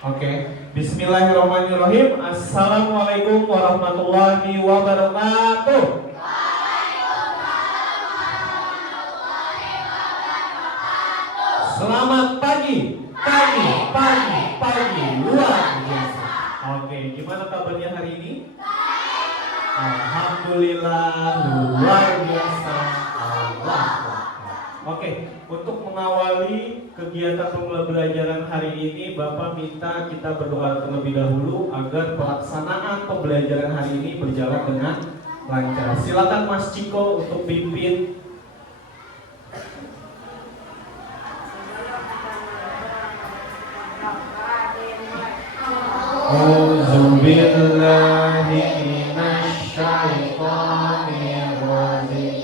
Oke, Bismillahirrahmanirrahim. Assalamualaikum warahmatullahi wabarakatuh. Selamat pagi, pagi, luar biasa. Oke, gimana kabarnya hari ini? Alhamdulillah, luar biasa. Allah. Oke, untuk mengawali kegiatan pembelajaran hari ini, Bapak minta kita berdoa terlebih dahulu agar pelaksanaan pembelajaran hari ini berjalan dengan lancar. Silakan Mas Ciko untuk pimpin. Auzubillahi minasyaitonirrajim.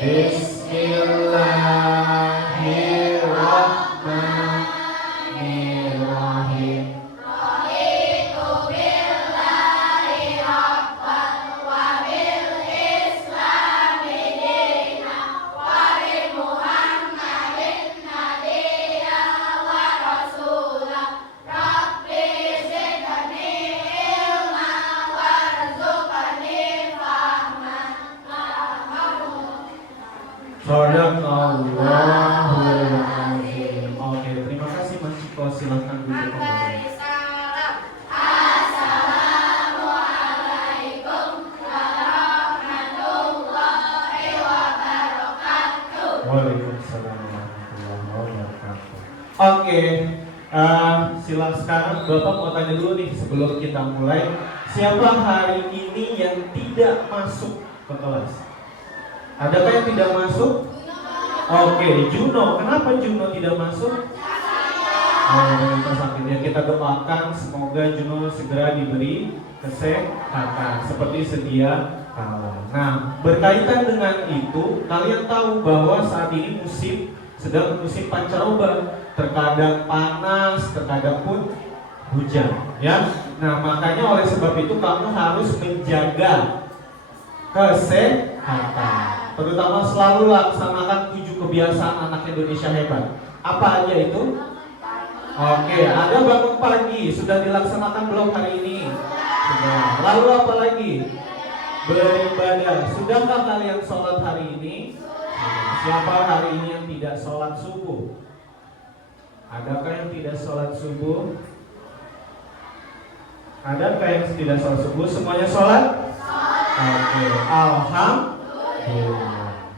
Bismillahirrahmanirrahim. Raditu billahi rabban wa bil islami dinan wa bi Muhammadin nabiyyan wa rasulan. Rabbi zidni ilman warzuqni fahman. Sadaqallahul azim. Oke, terima kasih Mas Ciko. Silahkan duduk kembali. Assalamualaikum warahmatullahi wabarakatuh. Waalaikumsalam warahmatullahi wabarakatuh. Oke, sekarang Bapak mau tanya dulu nih sebelum kita mulai. Siapa hari ini yang tidak masuk ke kelas? Adakah yang tidak masuk? Oke, Juno. Kenapa Juno tidak masuk? Kita sakit ya. Kita doakan semoga Juno segera diberi kesehatan seperti sedia kala. Nah, berkaitan dengan itu, kalian tahu bahwa saat ini sedang musim pancaroba. Terkadang panas, terkadang pun hujan, ya. Nah, makanya oleh sebab itu kamu harus menjaga kesehatan. Terutama selalu laksanakan 7 kebiasaan anak Indonesia hebat. Apa aja itu? Oke, ada bangun pagi. Sudah dilaksanakan belum hari ini? Sudah. Lalu apa lagi? Beribadah. Sudahkah kalian sholat hari ini? Siapa hari ini yang tidak sholat subuh? Adakah yang tidak sholat subuh? Adakah yang tidak sholat subuh? Semuanya sholat? Oke, alhamdulillah.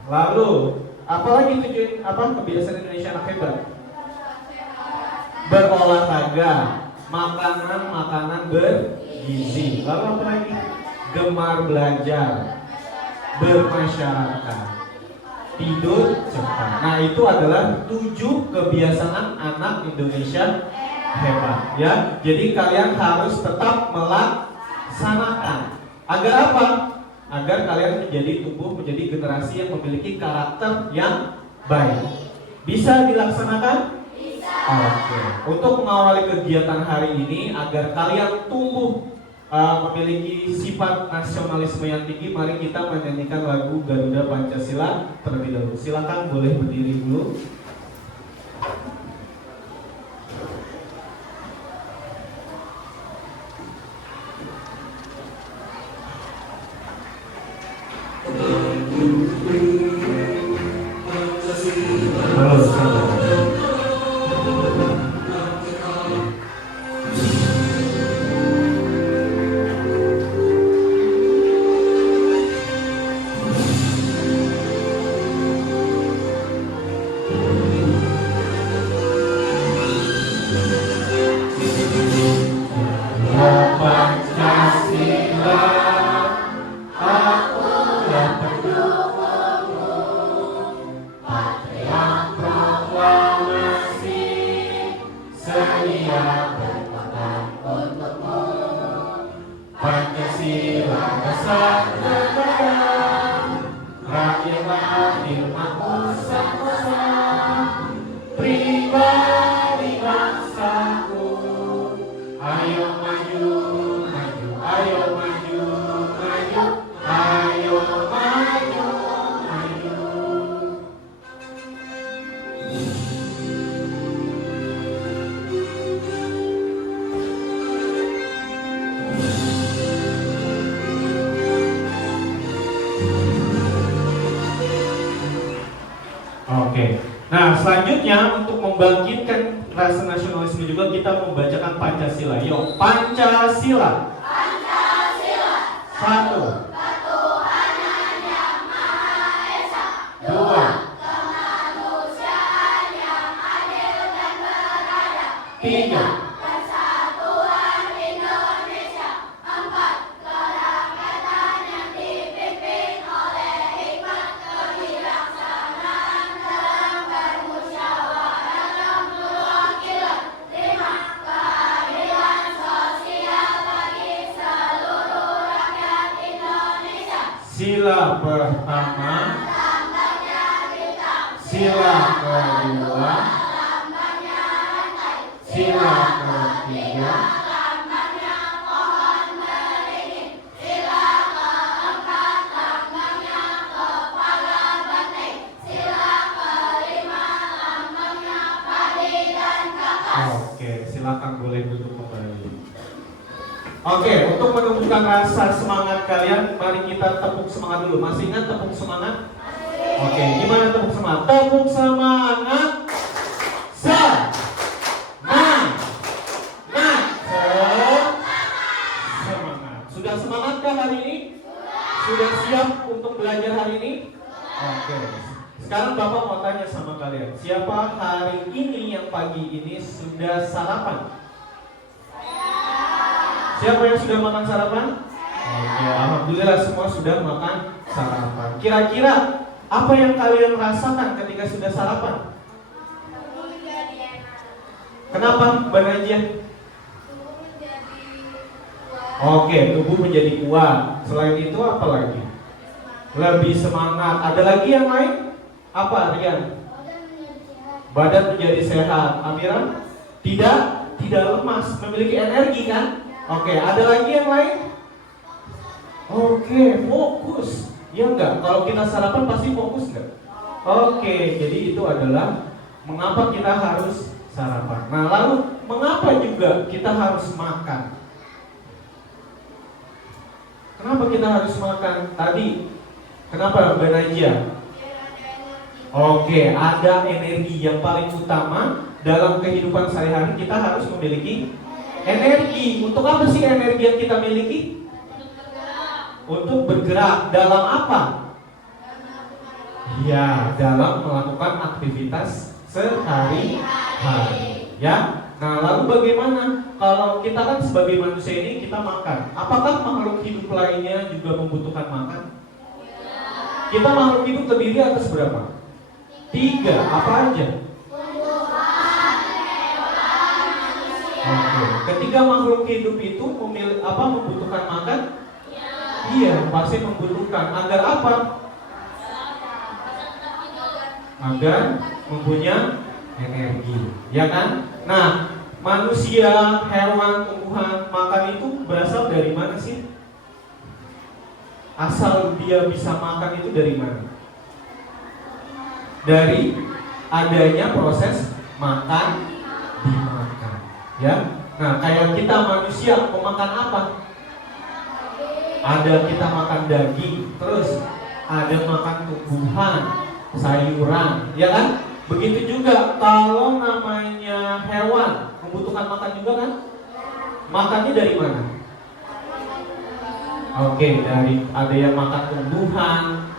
Lalu, apalagi kebiasaan Indonesia anak hebat? Berolahraga, makanan bergizi. Lalu apa lagi? Gemar belajar, bermasyarakat, tidur cepat. Nah, itu adalah 7 kebiasaan anak Indonesia hebat, ya. Jadi kalian harus tetap melaksanakan. Agar apa? Agar kalian tumbuh menjadi generasi yang memiliki karakter yang baik. Bisa dilaksanakan? Bisa. Oke. Untuk mengawali kegiatan hari ini agar kalian tumbuh memiliki sifat nasionalisme yang tinggi, mari kita menyanyikan lagu Garuda Pancasila terlebih dahulu. Silakan boleh berdiri dulu. Nah, selanjutnya untuk membangkitkan rasa nasionalisme juga kita membacakan Pancasila. Yuk, Pancasila. Pancasila. Satu. Ketuhanan yang Maha Esa. Dua. Kemanusiaan yang adil dan beradab. Tiga. Persatuan Indonesia. Empat. Kerakyatan yang dipimpin oleh hikmat kebijaksanaan dalam bermusyawarah dan perwakilan. Lima. Keadilan sosial bagi seluruh rakyat Indonesia. Sila pertama. Lambatnya bintang. Sila kedua. Lambatnya rantai. Sila ketiga. Lambatnya pohon beringin. Sila keempat. Lambatnya kepala banteng. Sila kelima. Lambatnya padi dan kapas. Oke, silakan boleh duduk kembali. Oke, untuk menumbuhkan rasa semangat kalian, mari kita tepuk semangat dulu. Masih ingat tepuk semangat? Oke, gimana tepuk semangat? Tepuk semangat. Semangat. Sudah semangatkah hari ini? Sudah siap untuk belajar hari ini? Oke. Sekarang Bapak mau tanya sama kalian, siapa hari ini yang pagi ini sudah sarapan? Siapa yang sudah makan sarapan? Oke, alhamdulillah semua sudah makan sarapan. Kira-kira apa yang kalian rasakan ketika sudah sarapan? Kenapa, Mbak Najia? Oke, tubuh menjadi kuat. Selain itu apa lagi? Lebih semangat. Ada lagi yang lain? Apa, Rian? Badan menjadi sehat. Amira? Tidak lemas, memiliki energi kan? Oke, ada lagi yang lain? Oke, fokus. Ya enggak? Kalau kita sarapan pasti fokus enggak? Oke, jadi itu adalah mengapa kita harus sarapan. Nah, lalu mengapa juga kita harus makan? Kenapa kita harus makan? Tadi, kenapa Mbak Najia? Oke, ada energi yang paling utama dalam kehidupan sehari-hari. Kita harus memiliki energi. Untuk apa sih energi yang kita miliki? Untuk bergerak. Dalam apa? Ya, dalam melakukan aktivitas sehari-hari. Ya. Nah, lalu bagaimana kalau kita kan sebagai manusia ini kita makan? Apakah makhluk hidup lainnya juga membutuhkan makan? Kita makhluk hidup terdiri atas berapa? 3. Apa aja? Oke. Ketika makhluk hidup itu membutuhkan makan? Iya, pasti membutuhkan. Agar apa? Agar mempunyai energi, ya kan? Nah, manusia, hewan, tumbuhan makan itu berasal dari mana sih? Asal dia bisa makan itu dari mana? Dari adanya proses makan dimakan, ya. Nah, kayak kita manusia memakan apa? Ada kita makan daging, terus ada makan tumbuhan, sayuran, ya kan? Begitu juga kalau namanya hewan membutuhkan makan juga kan? Makannya dari mana? Oke, dari ada yang makan tumbuhan,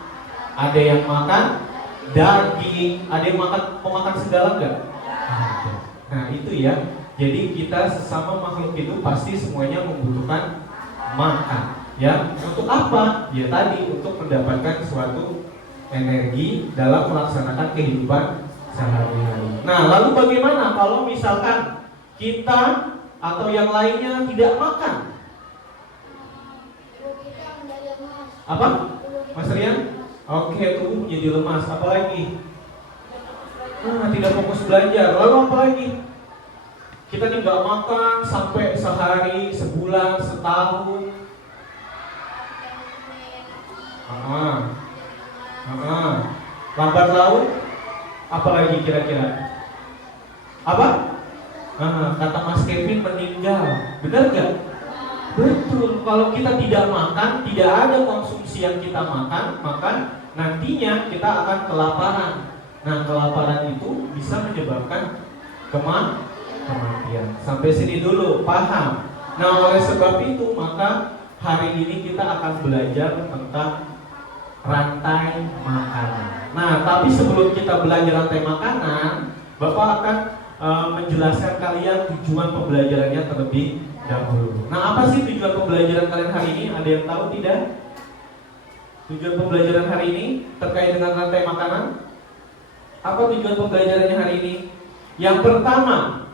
ada yang makan daging, ada yang makan pemakan segala enggak? Ada. Nah, itu ya. Jadi kita sesama makhluk hidup pasti semuanya membutuhkan makan. Ya, untuk apa? Ya tadi untuk mendapatkan suatu energi dalam melaksanakan kehidupan sehari-hari. Nah, lalu bagaimana kalau misalkan kita atau yang lainnya tidak makan? Apa? Mas Rian? Oke, tubuh menjadi lemas. Apalagi? Nah, tidak fokus belajar. Lalu apa lagi? Kita nih nggak makan sampai sehari, sebulan, setahun. Lambat laun. Apalagi kira-kira? Apa? Kata Mas Kevin meninggal. Benar gak? Betul. Kalau kita tidak makan, tidak ada konsumsi yang kita makan, maka nantinya kita akan kelaparan. Nah, kelaparan itu bisa menyebabkan kematian. Sampai sini dulu, paham? Nah, oleh sebab itu maka hari ini kita akan belajar tentang rantai makanan. Nah, tapi sebelum kita belajar rantai makanan, Bapak akan menjelaskan kalian tujuan pembelajarannya terlebih dahulu. Nah, apa sih tujuan pembelajaran kalian hari ini? Ada yang tahu tidak? Tujuan pembelajaran hari ini terkait dengan rantai makanan? Apa tujuan pembelajarannya hari ini? Yang pertama,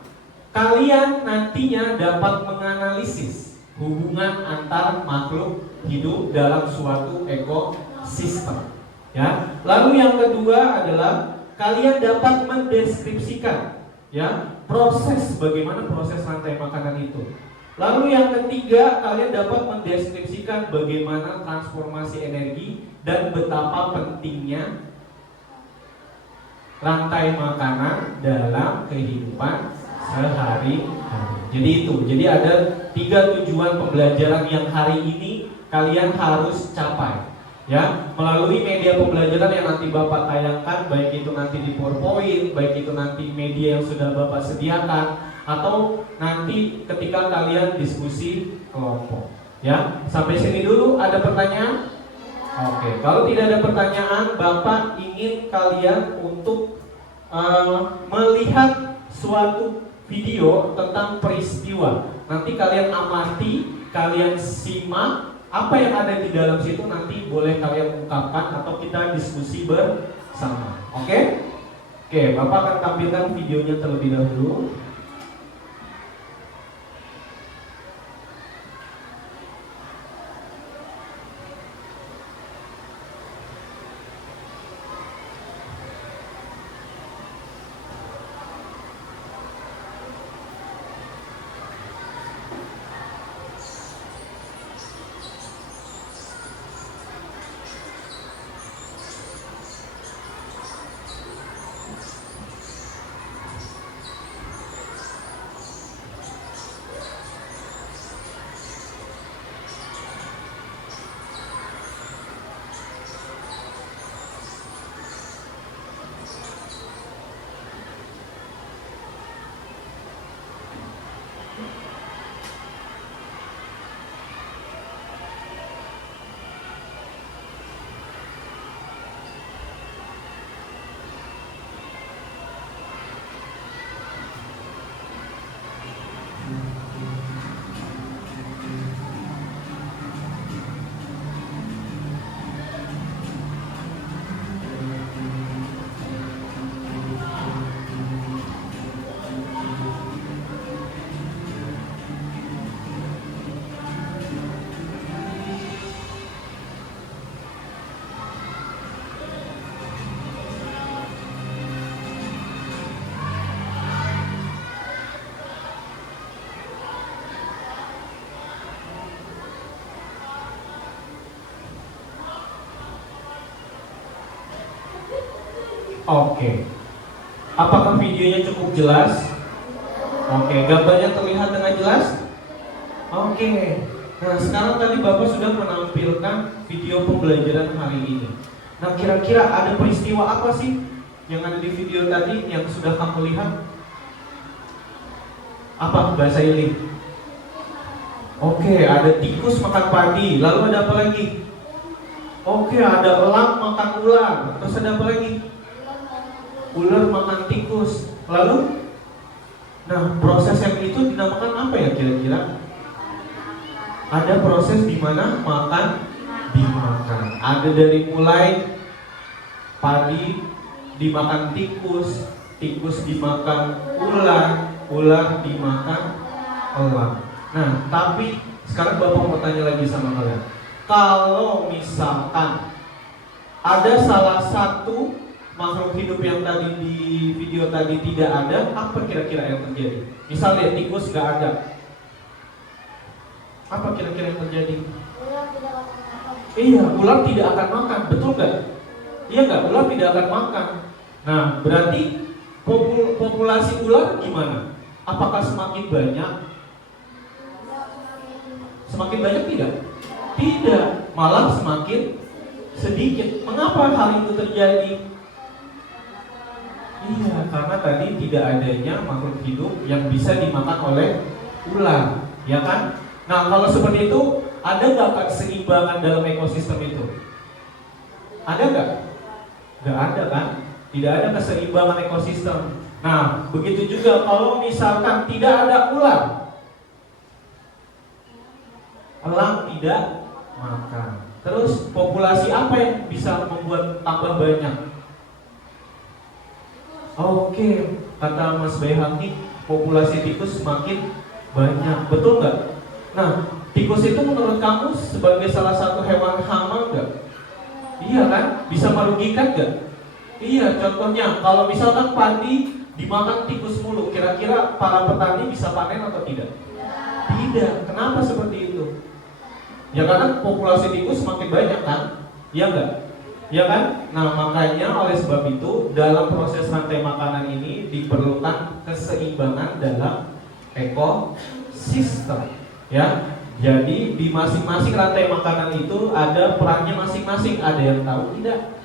kalian nantinya dapat menganalisis hubungan antar makhluk hidup dalam suatu ekosistem. Ya. Lalu yang kedua adalah kalian dapat mendeskripsikan proses bagaimana proses rantai makanan itu. Lalu yang ketiga, kalian dapat mendeskripsikan bagaimana transformasi energi dan betapa pentingnya rantai makanan dalam kehidupan sehari-hari. Jadi itu, jadi ada 3 tujuan pembelajaran yang hari ini kalian harus capai. Ya, melalui media pembelajaran yang nanti Bapak tayangkan, baik itu nanti di PowerPoint, baik itu nanti media yang sudah Bapak sediakan, atau nanti ketika kalian diskusi kelompok. Ya, sampai sini dulu ada pertanyaan? Oke, kalau tidak ada pertanyaan, Bapak ingin kalian untuk melihat suatu video tentang peristiwa. Nanti kalian amati, kalian simak apa yang ada di dalam situ, nanti boleh kalian ungkapkan atau kita diskusi bersama. Oke? Oke, Bapak akan tampilkan videonya terlebih dahulu. Oke. Apakah videonya cukup jelas? Oke, gambarnya terlihat dengan jelas? Oke. Nah, sekarang tadi Bapak sudah menampilkan video pembelajaran hari ini. Nah, kira-kira ada peristiwa apa sih yang ada di video tadi yang sudah kamu lihat? Apa bahasa ini? Oke, ada tikus makan padi. Lalu ada apa lagi? Oke, ada elang makan ular. Terus ada apa lagi? Ular makan tikus. Lalu, nah proses yang itu dinamakan apa ya kira-kira? Ada proses di mana makan dimakan. Ada dari mulai padi dimakan tikus, tikus dimakan ular, ular dimakan elang. Nah, tapi sekarang Bapak mau tanya lagi sama kalian. Kalau misalkan ada salah satu makhluk hidup yang tadi di video tadi tidak ada, apa kira-kira yang terjadi? Misalnya tikus gak ada, apa kira-kira yang terjadi? Ular tidak akan makan. Iya, ular tidak akan makan, betul gak? Iya gak? Ular tidak akan makan. Nah, berarti populasi ular gimana? Apakah semakin banyak? Semakin banyak tidak? Tidak, malah semakin sedikit. Mengapa hal itu terjadi? Karena tadi tidak adanya makhluk hidup yang bisa dimakan oleh ular, ya kan? Nah, kalau seperti itu, ada nggak keseimbangan dalam ekosistem itu? Ada nggak? Nggak ada kan? Tidak ada keseimbangan ekosistem. Nah, begitu juga kalau misalkan tidak ada ular, elang tidak makan. Terus populasi apa yang bisa membuat tambah banyak? Oke, kata Mas Bayhaqi, populasi tikus semakin banyak. Betul nggak? Nah, tikus itu menurut kamu sebagai salah satu hewan hama nggak? Iya kan? Bisa merugikan nggak? Iya, contohnya kalau misalkan padi dimakan tikus mulu, kira-kira para petani bisa panen atau tidak? Tidak. Kenapa seperti itu? Ya karena populasi tikus semakin banyak kan? Iya enggak? Ya kan? Nah makanya oleh sebab itu dalam proses rantai makanan ini diperlukan keseimbangan dalam ekosistem. Ya, jadi di masing-masing rantai makanan itu ada perannya masing-masing. Ada yang tahu tidak?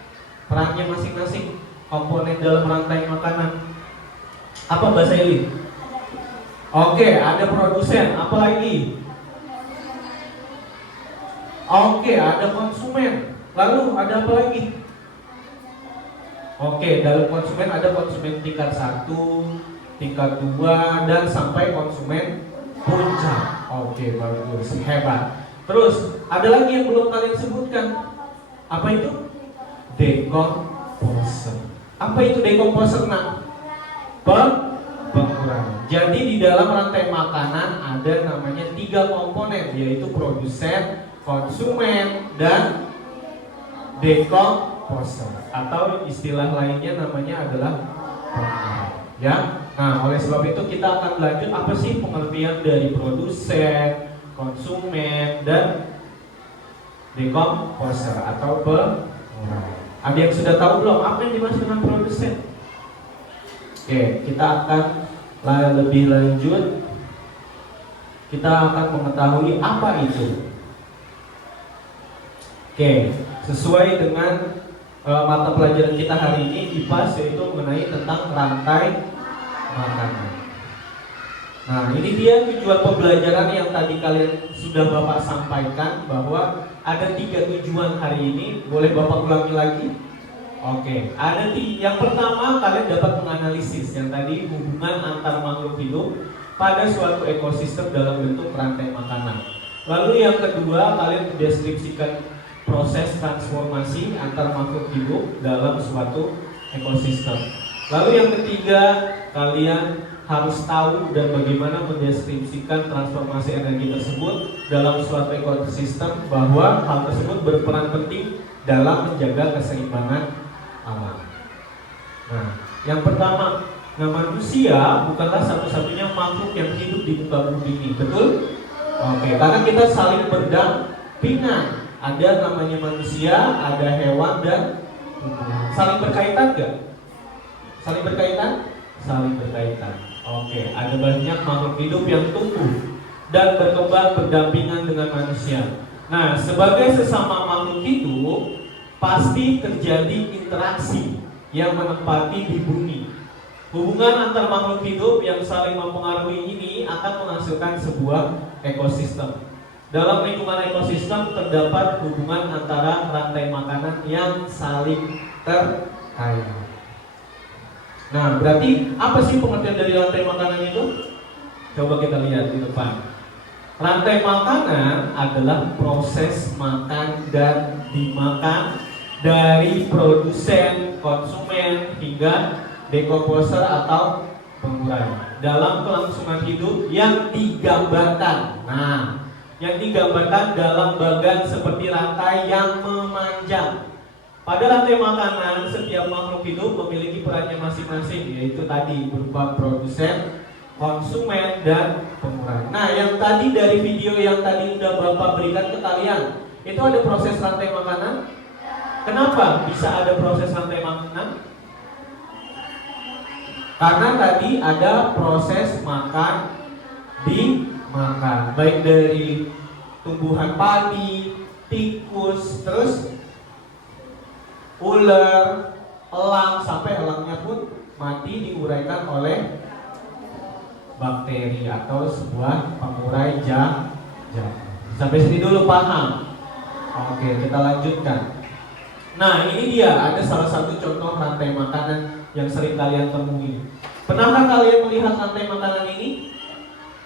Perannya masing-masing komponen dalam rantai makanan. Apa Mbak Selly? Oke, ada produsen. Apa lagi? Oke, ada konsumen. Lalu ada apa lagi? Oke, dalam konsumen ada konsumen tingkat 1, tingkat 2, dan sampai konsumen puncak. Oke, bagus, hebat. Terus, ada lagi yang belum kalian sebutkan. Apa itu? Decomposer. Apa itu decomposer, nak? Pengurangan. Jadi di dalam rantai makanan ada namanya 3 komponen, yaitu produsen, konsumen, dan decomposer, atau istilah lainnya namanya adalah pengurang. Ya, nah oleh sebab itu kita akan belajar apa sih pengertian dari produsen, konsumen, dan decomposer atau pengurang. Ada yang sudah tahu belum apa yang dimaksud dengan produsen? Oke, kita akan lebih lanjut. Kita akan mengetahui apa itu. Oke, sesuai dengan mata pelajaran kita hari ini IPAS, yaitu mengenai tentang rantai makanan. Nah, ini dia tujuan pembelajaran yang tadi kalian sudah Bapak sampaikan, bahwa ada 3 tujuan hari ini. Boleh Bapak ulangi lagi? Oke, ada yang pertama, kalian dapat menganalisis yang tadi hubungan antar makhluk hidup pada suatu ekosistem dalam bentuk rantai makanan. Lalu yang kedua, kalian mendeskripsikan proses transformasi antar makhluk hidup dalam suatu ekosistem. Lalu yang ketiga, kalian harus tahu dan bagaimana mendeskripsikan transformasi energi tersebut dalam suatu ekosistem, bahwa hal tersebut berperan penting dalam menjaga keseimbangan alam. Nah, yang pertama, manusia bukanlah satu-satunya makhluk yang hidup di muka bumi ini, betul? Oke, karena kita saling berdampingan. Ada namanya manusia, ada hewan, dan saling berkaitan gak? Saling berkaitan? Saling berkaitan. Oke, ada banyak makhluk hidup yang tumbuh dan berkembang berdampingan dengan manusia. Nah, sebagai sesama makhluk hidup, pasti terjadi interaksi yang menempati di bumi. Hubungan antar makhluk hidup yang saling mempengaruhi ini akan menghasilkan sebuah ekosistem. Dalam lingkungan ekosistem terdapat hubungan antara rantai makanan yang saling terkait. Nah, berarti apa sih pengertian dari rantai makanan itu? Coba kita lihat di depan. Rantai makanan adalah proses makan dan dimakan dari produsen, konsumen, hingga decomposer atau pengurai dalam kelangsungan hidup yang digambarkan. Nah, yang digambarkan dalam bagan seperti rantai yang memanjang. Pada rantai makanan, setiap makhluk hidup memiliki perannya masing-masing, yaitu tadi berupa produsen, konsumen, dan pengurai. Nah, yang tadi dari video yang tadi udah Bapak berikan ke kalian, itu ada proses rantai makanan. Kenapa bisa ada proses rantai makanan? Karena tadi ada proses makan dimakan, baik dari tumbuhan padi, tikus, terus ular, elang, sampai elangnya pun mati diuraikan oleh bakteri atau sebuah pengurai jamur. Sampai sini dulu paham? Oke, kita lanjutkan. Nah, ini dia ada salah satu contoh rantai makanan yang sering kalian temui. Pernahkah kalian melihat rantai makanan ini?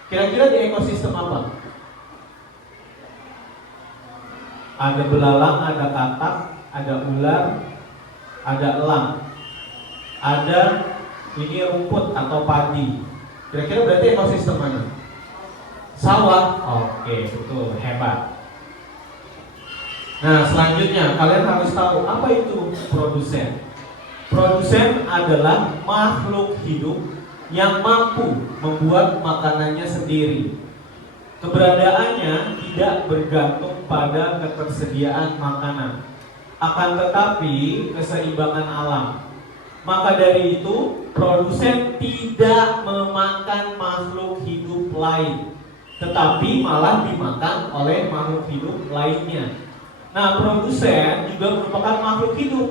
Kira-kira di ekosistem apa? Ada belalang, ada katak, ada ular, ada elang, ada ini rumput atau padi. Kira-kira berarti ekosistem mana? Sawah. Oke, betul, hebat. Nah, selanjutnya kalian harus tahu apa itu produsen. Produsen adalah makhluk hidup yang mampu membuat makanannya sendiri. Keberadaannya tidak bergantung pada ketersediaan makanan, akan tetapi keseimbangan alam. Maka dari itu, produsen tidak memakan makhluk hidup lain, tetapi malah dimakan oleh makhluk hidup lainnya. Nah, produsen juga merupakan makhluk hidup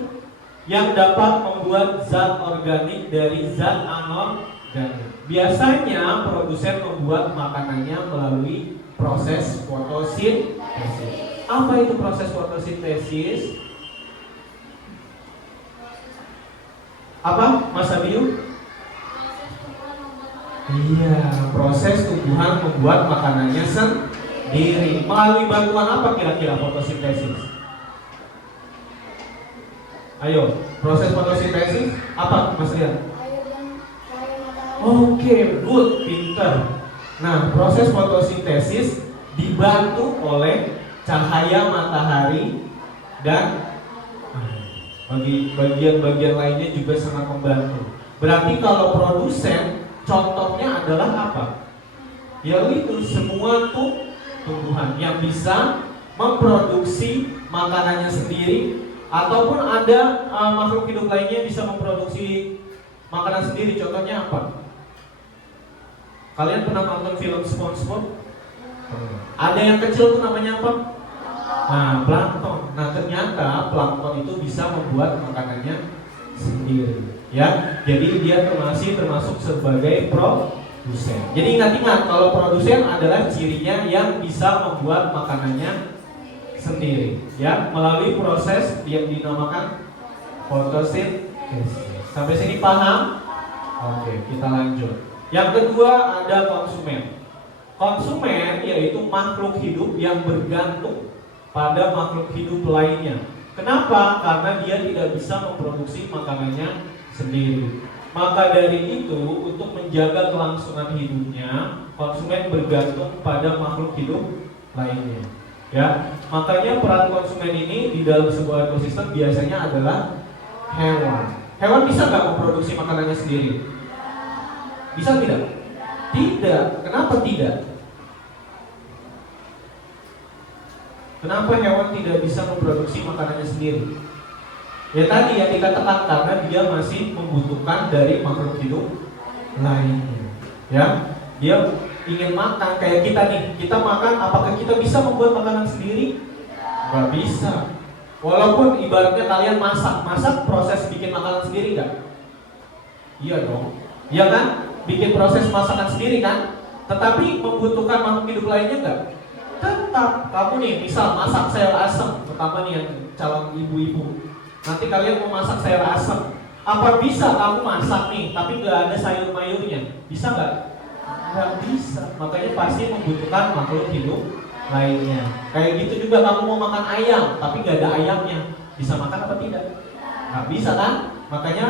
yang dapat membuat zat organik dari zat anorganik. Biasanya produsen membuat makanannya melalui proses fotosintesis. Apa itu proses fotosintesis? Apa, Mas Abiu? Iya, proses tumbuhan membuat makanannya sendiri. Melalui bantuan apa kira-kira fotosintesis? Ayo, proses fotosintesis apa, Mas Rian? Air dan cahaya matahari. Oke, good, pinter. Nah, proses fotosintesis dibantu oleh cahaya matahari dan bagi bagian-bagian lainnya juga sangat membantu. Berarti kalau produsen, contohnya adalah apa? Yaitu semua tumbuhan yang bisa memproduksi makanannya sendiri, ataupun ada makhluk hidup lainnya bisa memproduksi makanan sendiri. Contohnya apa? Kalian pernah nonton film SpongeBob? Ada yang kecil tuh namanya apa? Nah, plankton. Nah, ternyata plankton itu bisa membuat makanannya sendiri, ya. Jadi dia termasuk sebagai produsen. Jadi ingat-ingat kalau produsen adalah cirinya yang bisa membuat makanannya sendiri, ya, melalui proses yang dinamakan fotosintesis. Sampai sini paham? Oke, kita lanjut. Yang kedua ada konsumen. Konsumen yaitu makhluk hidup yang bergantung pada makhluk hidup lainnya. Kenapa? Karena dia tidak bisa memproduksi makanannya sendiri. Maka dari itu, untuk menjaga kelangsungan hidupnya, konsumen bergantung pada makhluk hidup lainnya. Ya, makanya peran konsumen ini di dalam sebuah ekosistem biasanya adalah hewan. Hewan bisa nggak memproduksi makanannya sendiri? Bisa tidak? Tidak. Kenapa tidak? Kenapa hewan tidak bisa memproduksi makanannya sendiri? Ya tadi yang dikatakan, karena dia masih membutuhkan dari makhluk hidup lainnya. Ya, dia ingin makan kayak kita nih. Kita makan, apakah kita bisa membuat makanan sendiri? Gak bisa. Walaupun ibaratnya kalian masak proses bikin makanan sendiri nggak? Iya dong. Iya kan? Bikin proses masakan sendiri kan? Tetapi membutuhkan makhluk hidup lainnya nggak? Tetap. Kamu nih misal masak sayur asem, pertama nih yang calon ibu-ibu, nanti kalian mau masak sayur asem, apa bisa kamu masak nih tapi nggak ada sayur mayurnya? Bisa nggak? Nggak bisa. Makanya pasti membutuhkan makhluk hidup lainnya. Kayak gitu juga kamu mau makan ayam tapi nggak ada ayamnya, bisa makan apa tidak? Nggak bisa kan? Makanya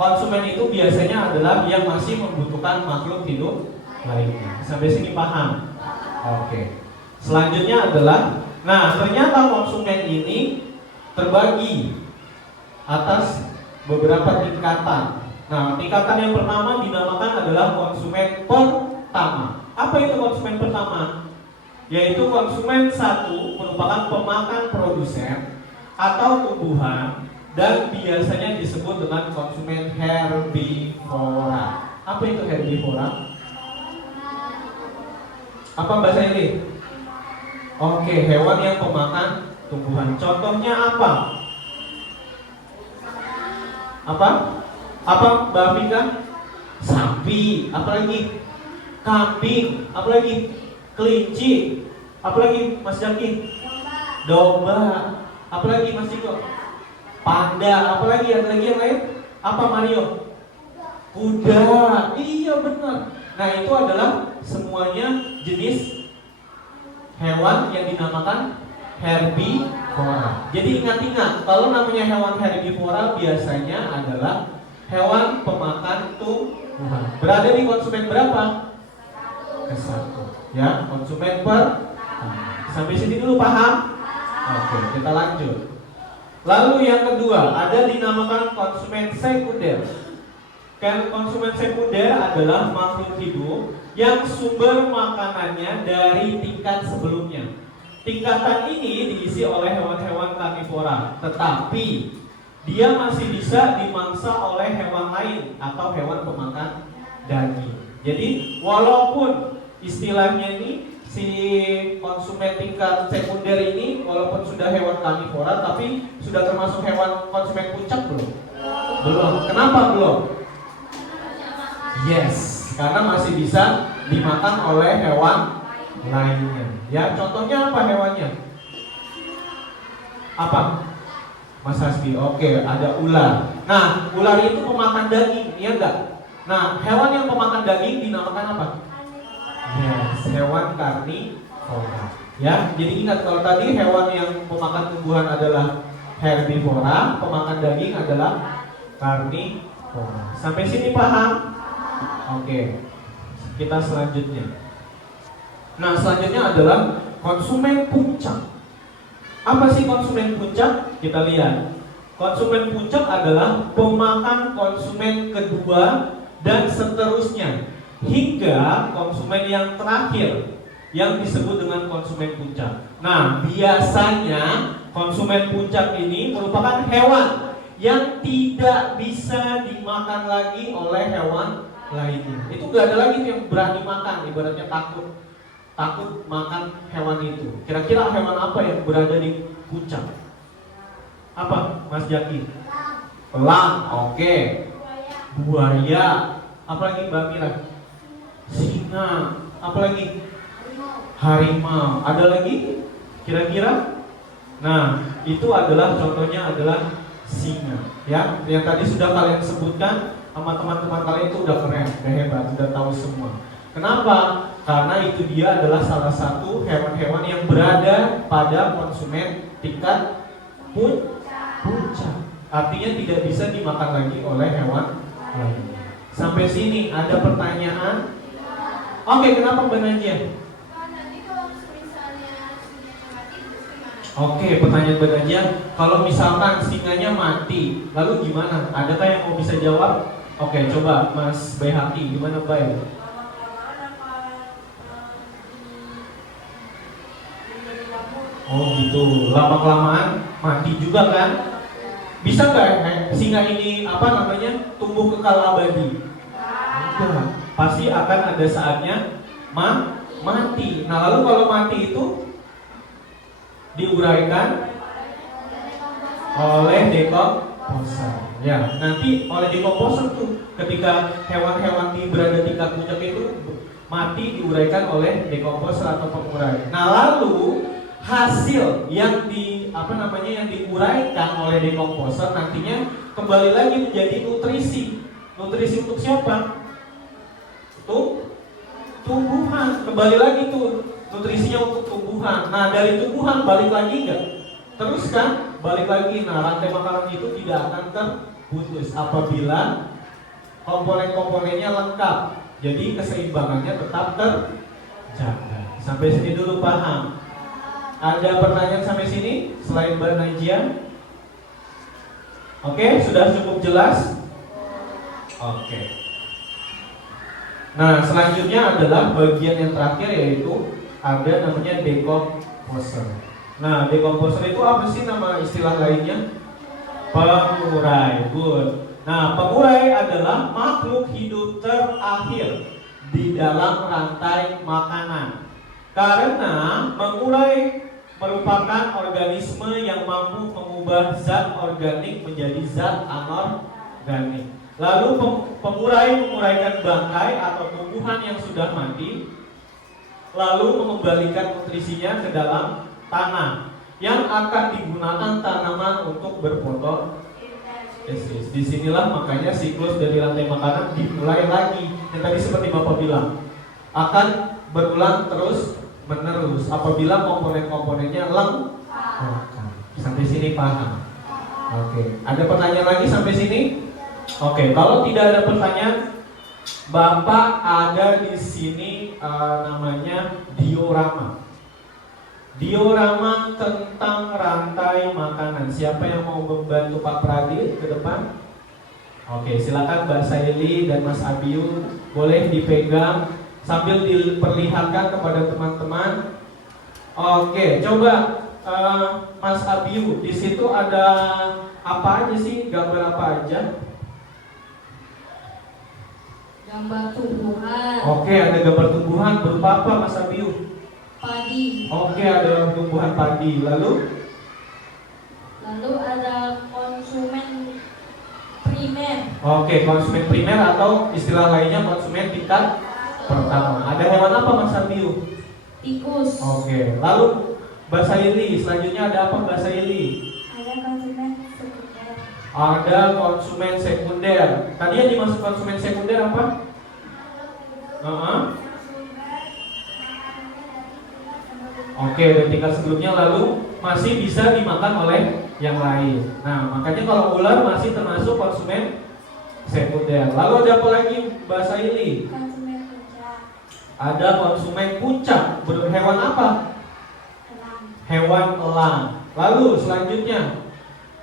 konsumen itu biasanya adalah yang masih membutuhkan makhluk hidup lainnya. Sampai sini paham? Oke. Selanjutnya adalah, nah ternyata konsumen ini terbagi atas beberapa tingkatan. Nah, tingkatan yang pertama dinamakan adalah konsumen pertama. Apa itu konsumen pertama? Yaitu konsumen satu merupakan pemakan produsen atau tumbuhan dan biasanya disebut dengan konsumen herbivora. Apa itu herbivora? Apa bahasa ini? Oke, hewan yang pemakan tumbuhan. Contohnya apa? Apa? Apa Mbak Vika? Sapi. Apalagi? Kambing. Apalagi? Kelinci. Apalagi Mas Jaki? Domba. Apalagi Mas Ciko? Panda. Apalagi? Ada lagi yang lain? Apa Mario? Kuda. Iya benar. Nah itu adalah semuanya jenis hewan yang dinamakan herbivora. Jadi ingat-ingat, kalau namanya hewan herbivora biasanya adalah hewan pemakan tumbuhan. Berada di konsumen berapa? Ke-1. Ya, konsumen sampai sini dulu paham? Oke, kita lanjut. Lalu yang kedua, ada dinamakan konsumen sekunder. Konsumen sekunder adalah makhluk hidup yang sumber makanannya dari tingkat sebelumnya. Tingkatan ini diisi oleh hewan-hewan karnivora, tetapi dia masih bisa dimangsa oleh hewan lain atau hewan pemakan daging. Jadi walaupun istilahnya ini si konsumen tingkat sekunder ini walaupun sudah hewan karnivora, tapi sudah termasuk hewan konsumen puncak belum? Belum. Kenapa belum? Yes, karena masih bisa dimakan oleh hewan lainnya. Ya, contohnya apa hewannya? Apa? Mas Hasbi. Oke, ada ular. Nah, ular itu pemakan daging, iya enggak? Nah, hewan yang pemakan daging dinamakan apa? Yes, hewan karnivora. Ya, jadi ingat kalau tadi hewan yang pemakan tumbuhan adalah herbivora, pemakan daging adalah karnivora. Sampai sini paham? Oke, kita selanjutnya. Nah, selanjutnya adalah konsumen puncak. Apa sih konsumen puncak? Kita lihat. Konsumen puncak adalah pemakan konsumen kedua dan seterusnya hingga konsumen yang terakhir yang disebut dengan konsumen puncak. Nah, biasanya konsumen puncak ini merupakan hewan yang tidak bisa dimakan lagi oleh hewan lainnya. Itu gak ada lagi yang berani makan, ibaratnya takut makan hewan itu. Kira-kira hewan apa yang berada di puncak? Apa, Mas Jaki? Elang, oke. Buaya, apalagi Mbak Mira? Singa, apalagi? Harimau, ada lagi? Kira-kira? Nah, itu adalah contohnya adalah singa. Ya, yang tadi sudah kalian sebutkan sama teman-teman kalian itu udah keren, udah hebat, udah tahu semua. Kenapa? Karena itu dia adalah salah satu hewan-hewan yang berada pada konsumen tingkat puncak. Artinya tidak bisa dimakan lagi oleh hewan lain. Sampai sini ada pertanyaan? Oke, kenapa Mbak Najia? Oke, pertanyaan Mbak Najia, kalau misalkan singanya mati, lalu gimana? Adakah yang mau bisa jawab? Oke, coba Mas Bayhaki, gimana Bay? Oh gitu, lama-kelamaan mati juga kan? Bisa nggak singa ini tumbuh kekal abadi? Enggak, pasti akan ada saatnya mati. Nah lalu kalau mati itu diuraikan oleh dekomposer. Ya, nanti oleh dekomposer tuh ketika hewan-hewan berada di tingkat puncak itu mati diuraikan oleh dekomposer atau pengurai. Nah lalu hasil yang yang diuraikan oleh dekomposer nantinya kembali lagi menjadi nutrisi. Nutrisi untuk siapa? Untuk tumbuhan. Kembali lagi tuh nutrisinya untuk tumbuhan. Nah dari tumbuhan balik lagi enggak? Terus kan balik lagi. Nah rantai makanan itu tidak akan terputus apabila komponen-komponennya lengkap. Jadi keseimbangannya tetap terjaga. Sampai sini dulu paham? Ada pertanyaan sampai sini selain Mbak Najia? Oke, sudah cukup jelas? Oke. Nah, selanjutnya adalah bagian yang terakhir yaitu ada namanya dekomposer. Nah, dekomposer itu apa sih nama istilah lainnya? Pengurai. Good. Nah, pengurai adalah makhluk hidup terakhir di dalam rantai makanan. Karena mengurai merupakan organisme yang mampu mengubah zat organik menjadi zat anorganik. Lalu pengurai menguraikan bangkai atau tumbuhan yang sudah mati, lalu mengembalikan nutrisinya ke dalam tanah yang akan digunakan tanaman untuk berfotosintesis. Disinilah makanya siklus dari rantai makanan dimulai lagi. Yang tadi seperti Bapak bilang, akan berulang terus menerus apabila komponen-komponennya lengkap. Sampai sini paham? Oke. Ada pertanyaan lagi sampai sini? Oke. Kalau tidak ada pertanyaan, Bapak ada di sini namanya diorama. Diorama tentang rantai makanan. Siapa yang mau membantu Pak Pradit ke depan? Oke, silakan Mbak Saili dan Mas Abiu boleh dipegang sambil diperlihatkan kepada teman-teman. Oke, coba Mas Abiu, di situ ada apa aja sih? Gambar apa aja? Gambar tumbuhan. Oke, ada gambar tumbuhan berupa apa Mas Abiu? Padi. Oke, ada tumbuhan padi. Lalu ada konsumen primer. oke, konsumen primer atau istilah lainnya konsumen tingkat pertama. Ada hewan apa Mas Abiu? Tikus. Oke, lalu Mbak Saili, selanjutnya ada apa Mbak Saili? Ada konsumen sekunder. Ada konsumen sekunder. Tadi yang dimaksud konsumen sekunder apa? Oke, dari tingkat sebelumnya lalu masih bisa dimakan oleh yang lain. Nah, makanya kalau ular masih termasuk konsumen sekunder. Lalu ada apa lagi Mbak Saili? Konsumen puncak. Ada konsumen puncak. Berhewan apa? Elang. Hewan elang. Lalu selanjutnya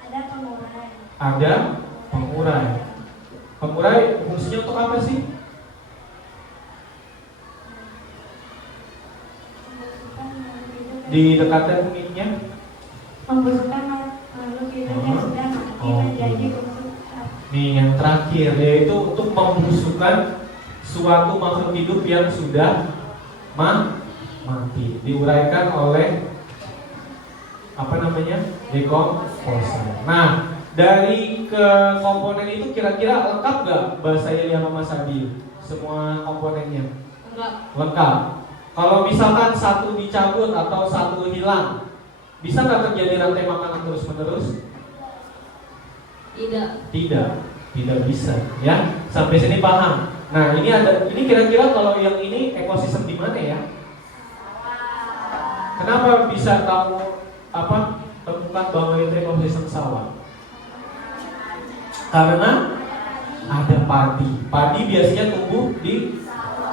Ada pengurai. ada pengurai. Pengurai fungsinya untuk apa sih? Didekatkan unitnya. Membusukkan makhluk hidup yang sudah mati menjadi unsur. Nih yang terakhir yaitu untuk membusukkan suatu makhluk hidup yang sudah mati, diuraikan oleh apa namanya? Dekomposer. Nah, dari ke komponen itu kira-kira lengkap gak bahasa yang sama Mas Adi? Semua komponennya lengkap. Kalau misalkan satu dicabut atau satu hilang, bisa nggak terjadi rantai makanan terus menerus? Tidak bisa, ya. Sampai sini paham. Nah, ini kira-kira kalau yang ini ekosistem di mana ya? Kenapa bisa kamu temukan bahwa itu ekosistem sawah? Karena ada padi. Padi biasanya tumbuh di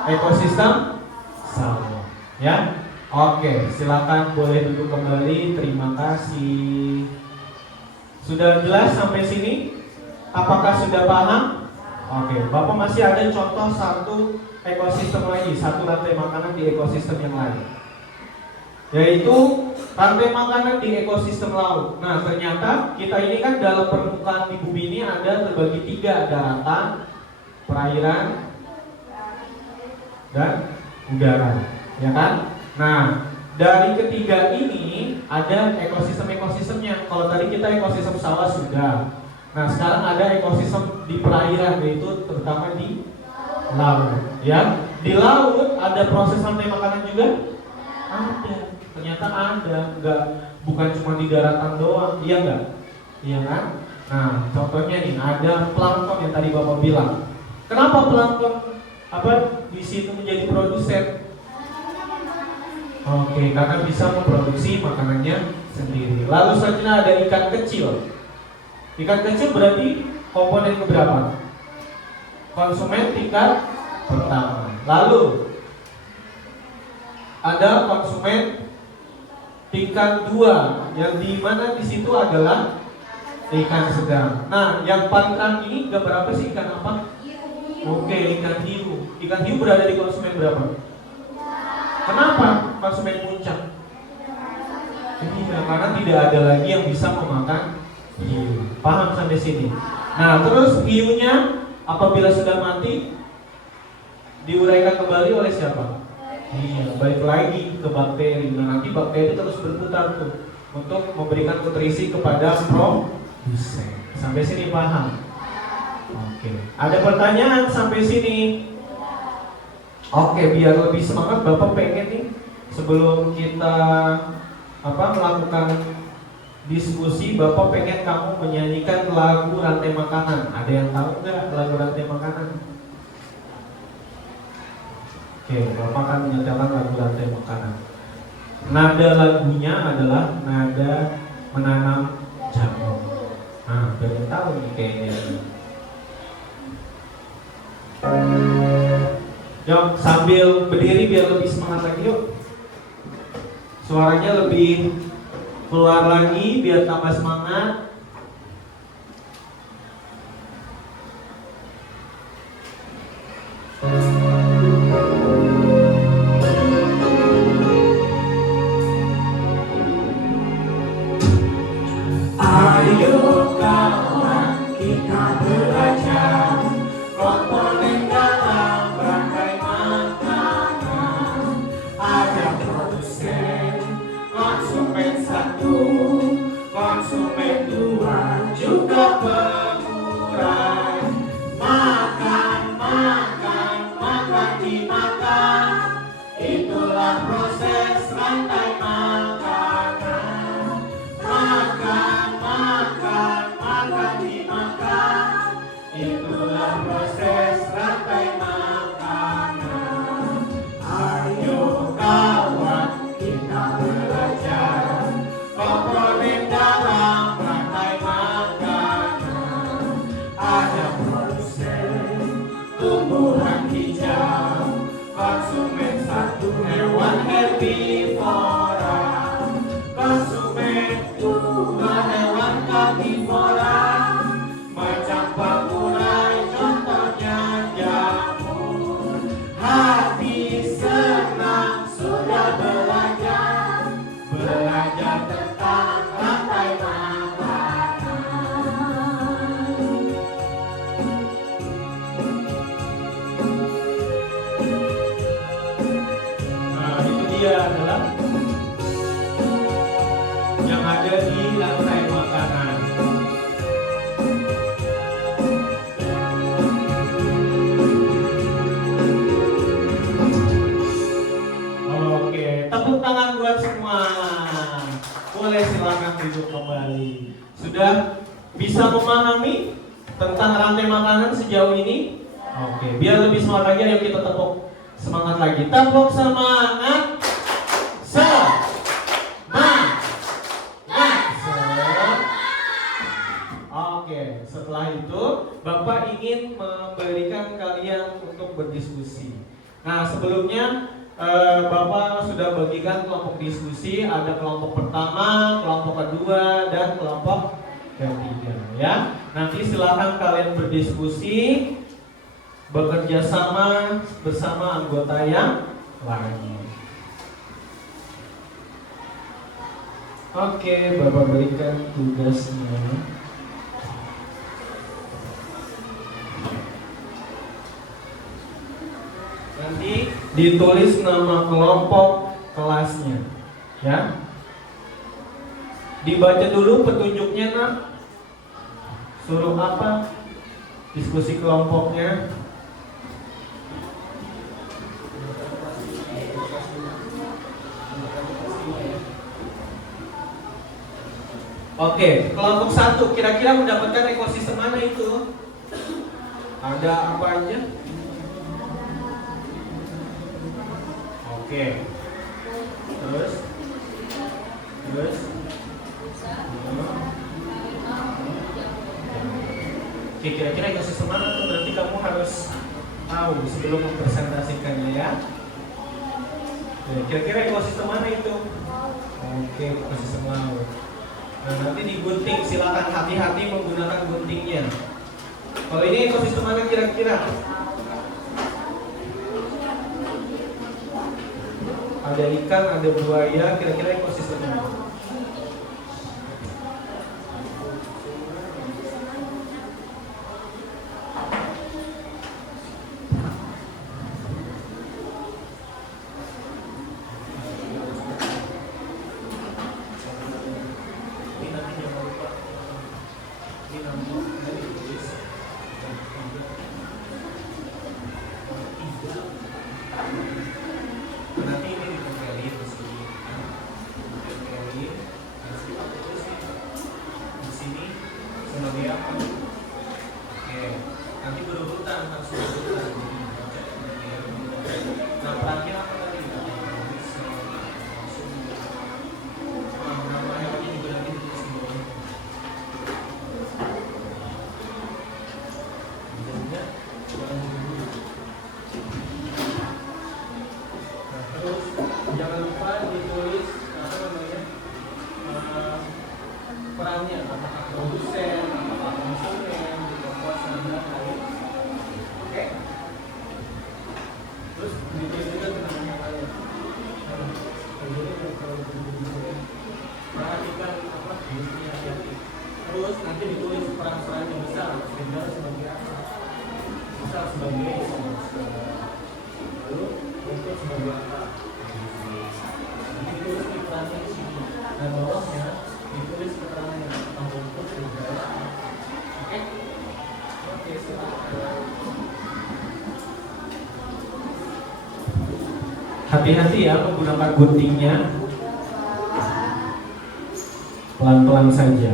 ekosistem sawah, ya. Oke, silakan boleh duduk kembali. Terima kasih. Sudah jelas sampai sini? Apakah sudah paham? Oke, Bapak masih ada contoh satu ekosistem lagi, satu rantai makanan di ekosistem yang lain, yaitu rantai makanan di ekosistem laut. Nah, ternyata kita ini kan dalam permukaan di bumi ini ada terbagi tiga, daratan, perairan, dan udara, ya kan? Nah, dari ketiga ini ada ekosistem-ekosistemnya. Kalau tadi kita ekosistem sawah sudah. Nah, sekarang ada ekosistem di perairan, yaitu terutama di laut, ya. Di laut ada proses rantai makanan juga? Ada. Ternyata ada, bukan cuma di daratan doang, iya enggak? Iya kan? Nah, contohnya nih ada plankton yang tadi Bapak bilang. Kenapa plankton di situ menjadi produsen? Oke, karena bisa memproduksi makanannya sendiri. Lalu selanjutnya ada ikan kecil. Ikan kecil berarti komponen keberapa? Konsumen tingkat pertama. Lalu ada konsumen tingkat 2 yang di mana di situ adalah ikan sedang. Nah, yang paling terakhir ini gambar apa sih? Ikan apa? Oke, ikan hiu. Ikan hiu berada di konsumen berapa? Kenapa konsumen puncak? Iya, karena tidak ada lagi yang bisa memakan hiu. Paham sampai sini? Nah, terus hiunya apabila sudah mati diuraikan kembali oleh siapa? Iya, balik lagi ke bakteri. Nah, nanti bakteri terus berputar tuh untuk memberikan nutrisi kepada produsen. Sampai sini paham? Oke. Ada pertanyaan sampai sini? Oke, biar lebih semangat Bapak pengen nih sebelum kita melakukan diskusi, Bapak pengen kamu menyanyikan lagu Rantai Makanan. Ada yang tahu nggak lagu Rantai Makanan? Oke, Bapak akan menyetelkan lagu Rantai Makanan. Nada lagunya adalah nada menanam jagung. Nah, udah tahu nih kayaknya. Yuk, sambil berdiri biar lebih semangat lagi yuk. Suaranya lebih keluar lagi biar tambah semangat. Ayo kawan, kita belajar komponen dalam rantai makanan. Ada produsen, konsumen satu, konsumen dua, juga pengurai. Makan, makan, makan dimakan. Itulah proses rantai makanan. Makan, makan, makan dimakan. Itulah proses rantai makanan. Ayo kawan, kita belajar komponen dalam rantai makanan. Ada produsen, tumbuhan hijau, konsumen satu, hewan herbivora, konsumen dua, hewan karnivora, macam pengurai, contohnya jamur. Hati senang sudah belajar, belajar tentang rantai makanan. Nah, itu dia adalah yang ada di rantai makanan. Oke, tepuk tangan buat semua. Boleh silakan duduk kembali. Sudah bisa memahami tentang rantai makanan sejauh ini? Oke, biar lebih semangat lagi, ayo kita tepuk semangat lagi. Tepuk semangat. Oke, setelah itu Bapak ingin memberikan kalian untuk berdiskusi. Nah, sebelumnya Bapak sudah bagikan kelompok diskusi. Ada kelompok pertama, kelompok kedua, dan kelompok ketiga ya. Nanti silakan kalian berdiskusi, bekerja sama bersama anggota yang lain. Oke, Bapak berikan tugasnya. Nanti ditulis nama kelompok kelasnya, ya. Dibaca dulu petunjuknya, nak. Suruh apa? Diskusi kelompoknya. Oke, kelompok 1 kira-kira mendapatkan ekosistem mana itu? Ada apa aja? Oke. Terus. Oke, kira-kira ekosistem mana tuh, nanti kamu harus tahu sebelum mempresentasikannya ya. Kira-kira ekosistem mana itu? Oke, ekosistem laut. Nah, nanti digunting, silakan hati-hati menggunakan guntingnya. Kalau ini ekosistem mana kira-kira? Ada ikan, ada buaya, kira-kira ekosistemnya. Perhatikan apa jenisnya hati-hati. Terus nanti ditulis peran-peran yang besar. Sender sebagai apa? Besar sebagai sponsor. Lalu untuk sebagai apa? Ini ditulis di perannya di sini. Dan bawahnya ditulis keterangannya tentang bentuk juga. Oke? Oke, silakan. Hati-hati ya menggunakan guntingnya. Pelan-pelan saja.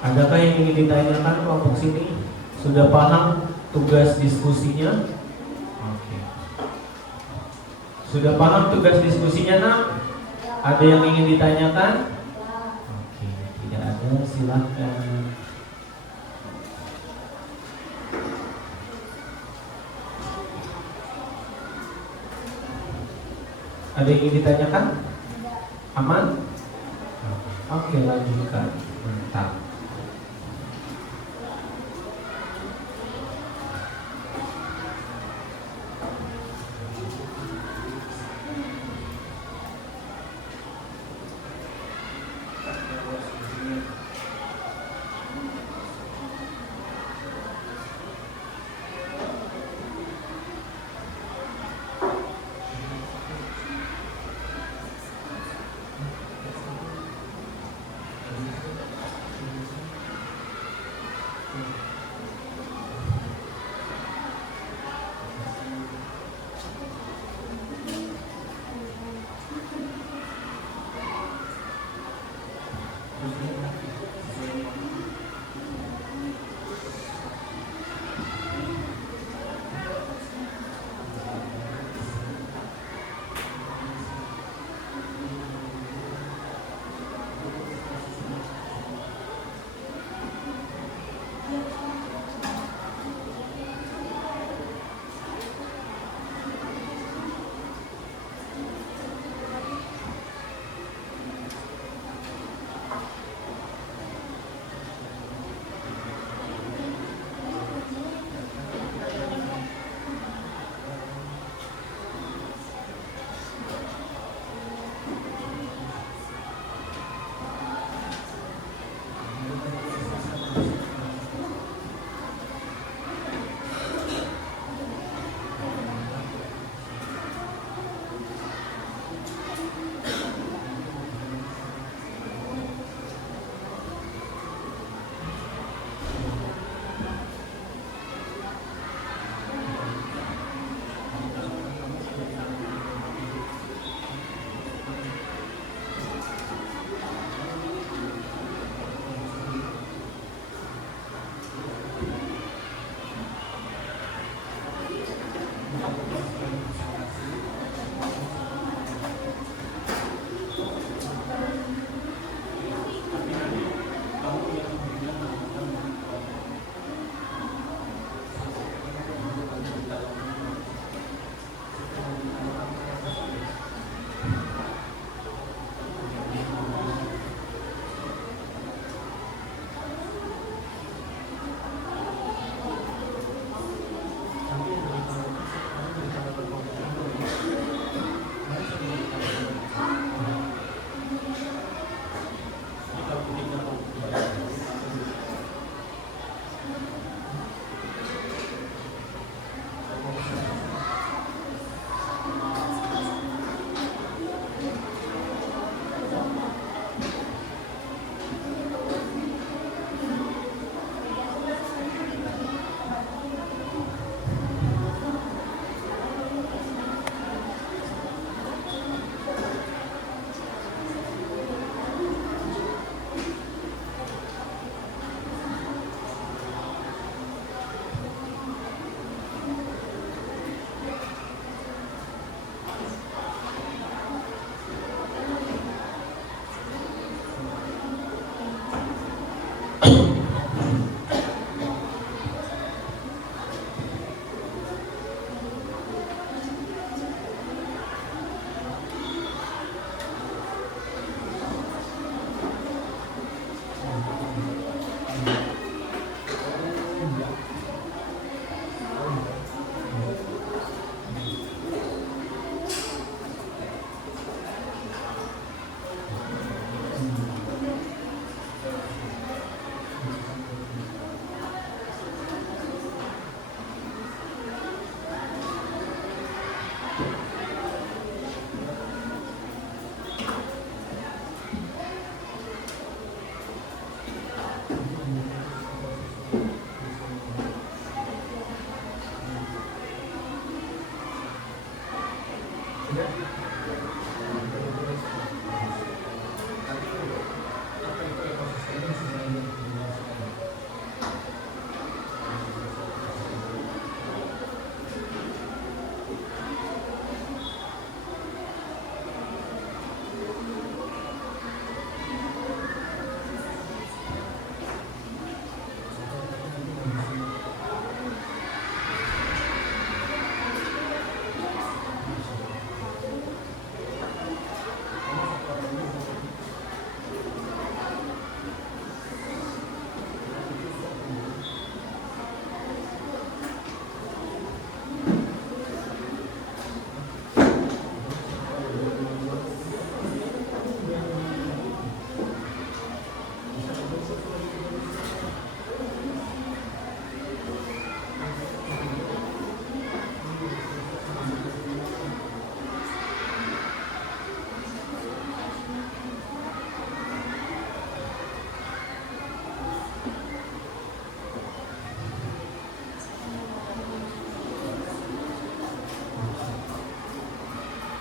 Adakah yang ingin ditanyakan kelompok sini? Sudah paham tugas diskusinya? Oke. Sudah paham tugas diskusinya, nak? Ada yang ingin ditanyakan? Oke, tidak ada, silakan. Ada yang ingin ditanyakan? Aman? Oke, lanjutkan. Mantap.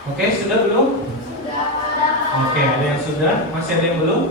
Oke, sudah belum? Sudah. Oke, ada yang sudah? Masih ada yang belum?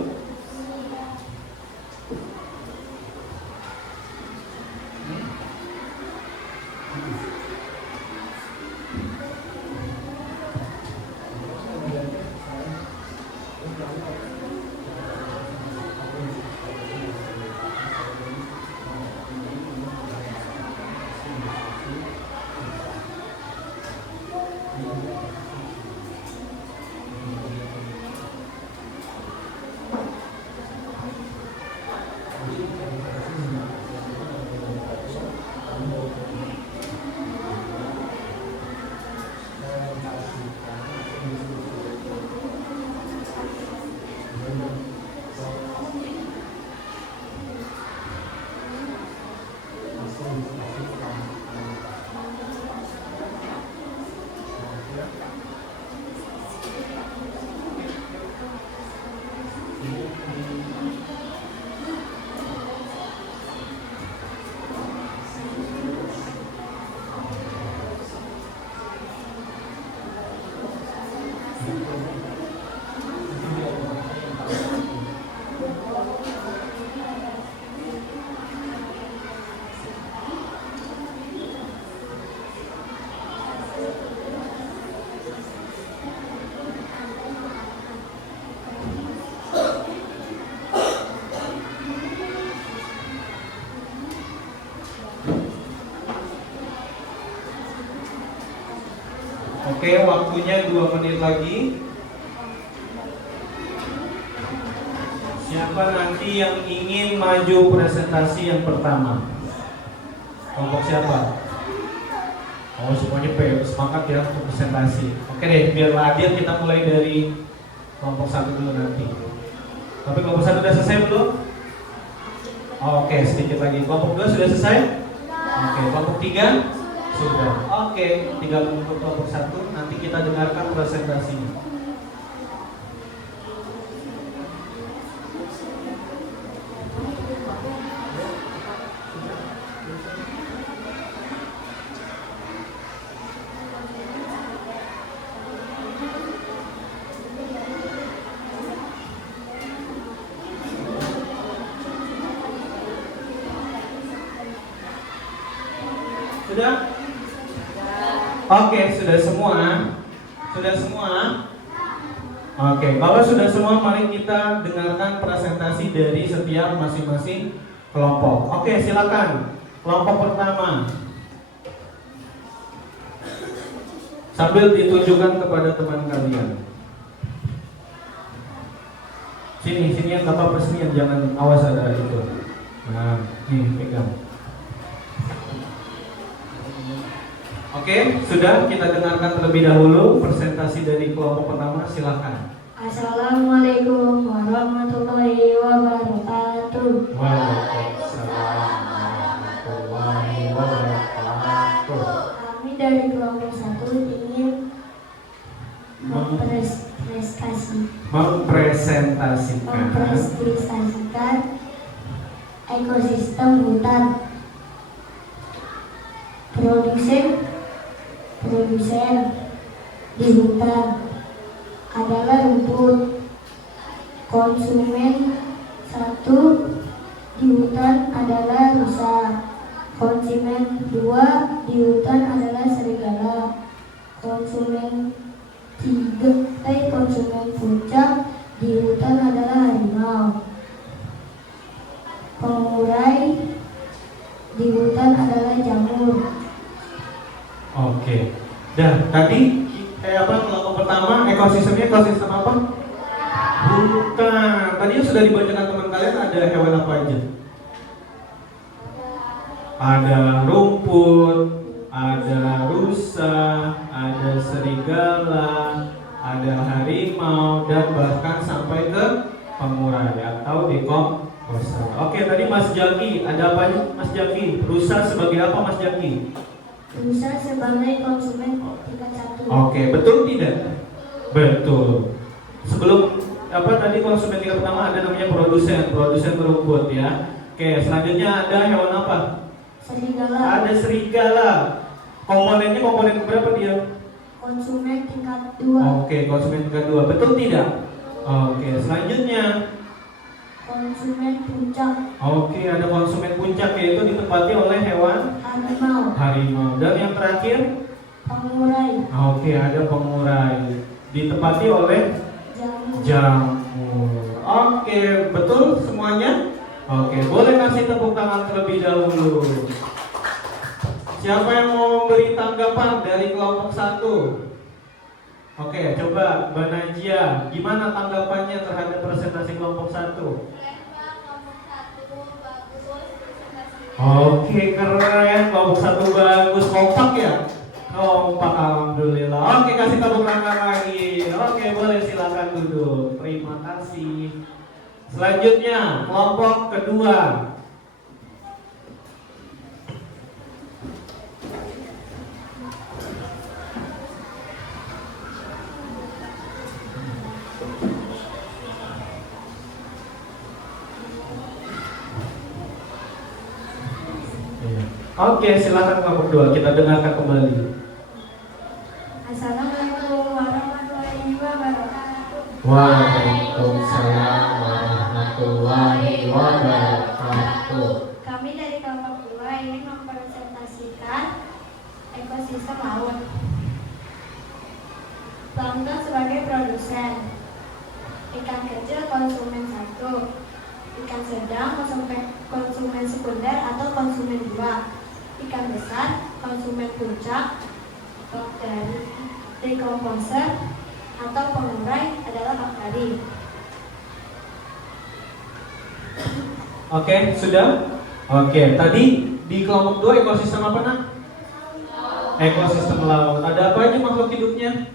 Oke, waktunya 2 menit lagi. Siapa nanti yang ingin maju presentasi yang pertama? Kelompok siapa? Oh, semuanya semangat ya untuk presentasi. Oke deh, biar adil kita mulai dari kelompok 1 dulu nanti. Tapi kelompok 1 sudah selesai belum? Oke, sedikit lagi. Kelompok 2 sudah selesai? Oke, kelompok 3? Sudah. Oke, tinggal untuk kelompok 1. Nanti kita dengarkan presentasinya. Sudah? Oke, sudah semua? Sudah semua? Oke, kalau sudah semua, mari kita dengarkan presentasi dari setiap masing-masing kelompok. Oke, silakan. Kelompok pertama. Sambil ditunjukkan kepada teman kalian. Sini yang Bapak persinian, jangan awas ada itu. Nah, nih pegang. Oke, sudah kita dengarkan terlebih dahulu presentasi dari kelompok pertama, silakan. Assalamualaikum warahmatullahi wabarakatuh. Waalaikumsalam warahmatullahi wabarakatuh. Kami dari kelompok 1 ingin mempresentasikan ekosistem hutan. Produsen di hutan adalah rumput. Konsumen 1 di hutan adalah rusa. Konsumen 2 di hutan adalah serigala. Konsumen puncak di hutan adalah harimau. Pengurai di hutan adalah jamur. Oke. Dan tadi kelompok pertama ekosistemnya ekosistem apa? Bukan. Tadi yang sudah dibacakan teman kalian ada hewan apa aja? Ada rumput, ada rusa, ada serigala, ada harimau, dan bahkan sampai ke pengurai atau dekomposer. Oke, tadi Mas Jaki, ada apa nih Mas Jaki? Rusa sebagai apa Mas Jaki? Rusa sebagai konsumen tingkat 1. Oke, betul tidak? Betul. Sebelum tadi konsumen tingkat pertama ada namanya produsen rumput ya. Oke, selanjutnya ada hewan apa? Serigala. Ada serigala. Komponennya komponen berapa dia? Konsumen tingkat 2. Oke, konsumen tingkat 2. Betul tidak? Oke, selanjutnya Konsumen puncak. oke, ada konsumen puncak yaitu ditempati oleh hewan harimau. Dan yang terakhir pengurai. oke, ada pengurai ditempati oleh jamur. Oke, betul semuanya? Oke, boleh kasih tepuk tangan terlebih dahulu. Siapa yang mau memberi tanggapan dari kelompok 1? Oke, coba Mbak Najia, gimana tanggapannya terhadap presentasi kelompok 1? Oke, keren. Kelompok 1 bagus, kompak ya? Kompak, alhamdulillah. Oke, kasih tepuk tangan lagi. Oke, boleh silakan duduk. Terima kasih. Selanjutnya, kelompok kedua. Oke, silakan kelompok kedua. Kita dengarkan kembali. Assalamualaikum warahmatullahi wabarakatuh. Waalaikumsalam warahmatullahi wabarakatuh. Kami dari kelompok 2 ingin mempresentasikan ekosistem laut. Plankton sebagai produsen. Ikan kecil konsumen 1. Ikan sedang konsumen sekunder atau konsumen 2. Ikan besar konsumen puncak. Bakteri dekomposer atau pengurai adalah bakteri. Oke, sudah? Oke, tadi di kelompok 2 ekosistem apa nak? Ekosistem laut. Ada apa aja makhluk hidupnya?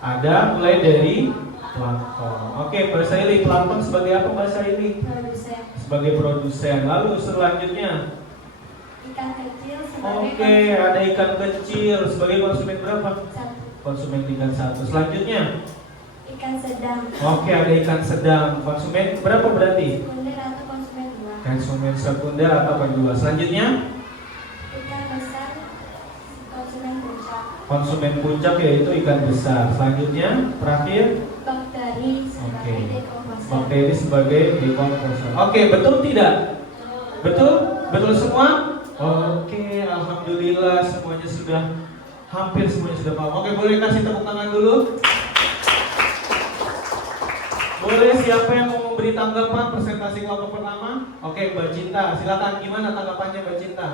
Ada mulai dari plankton. Oke, Mbak Saili, plankton sebagai apa Mbak Saili? Produsen. Sebagai produsen. Lalu selanjutnya? Ikan kecil sebagai Oke, ada ikan kecil sebagai konsumen berapa? 1. Konsumen tingkat 1. Selanjutnya? Ikan sedang. Oke, ada ikan sedang. Konsumen berapa berarti? Sekunder atau konsumen 2. Konsumen sekunder atau kedua. Selanjutnya? Ikan besar konsumen puncak. Konsumen puncak yaitu ikan besar. Selanjutnya, terakhir? Bakteri sebagai dekomposer. Bakteri sebagai dekomposer. Oke, betul tidak? Betul? Betul semua? Oke, alhamdulillah semuanya sudah hampir semuanya sudah paham. Oke, boleh kasih tepuk tangan dulu? Boleh, siapa yang mau memberi tanggapan presentasi kelompok pertama? Oke, Mbak Cinta, silakan. Gimana tanggapannya Mbak Cinta?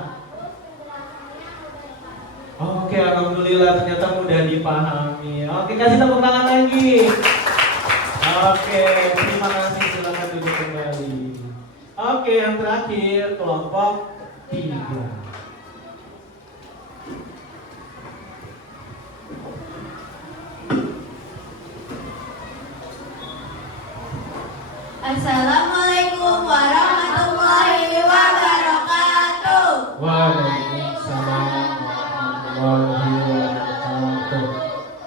Oke, alhamdulillah ternyata mudah dipahami. Oke, kasih tepuk tangan lagi. Oke, terima kasih. Silakan duduk kembali. Oke, yang terakhir kelompok 3. Assalamualaikum warahmatullahi wabarakatuh. Waalaikumsalam warahmatullahi wabarakatuh.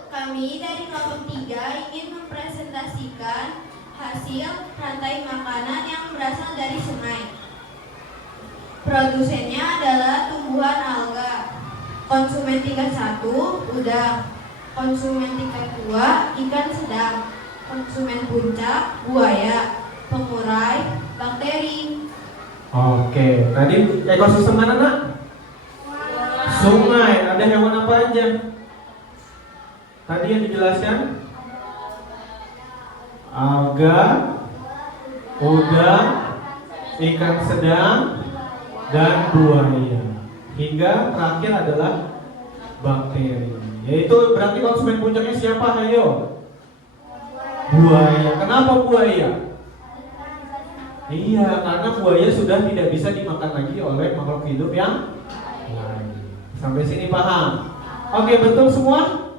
Kami dari kelompok 3 ingin mempresentasikan hasil rantai makanan yang berasal dari sungai. Produsennya adalah tumbuhan alga. konsumen tingkat 1 udah, konsumen tingkat 2 ikan sedang, konsumen puncak buaya, pengurai bakteri. Oke, tadi ekosistem mana nak? Sungai. Ada hewan apa aja? Tadi yang dijelaskan? Alga, udang, ikan sedang, dan buaya. Hingga terakhir adalah bakteri. Yaitu berarti konsumen puncaknya siapa? Ayo. Buaya. Kenapa buaya? Iya, karena buaya sudah tidak bisa dimakan lagi oleh makhluk hidup yang lain. Sampai sini paham? Oke, betul semua?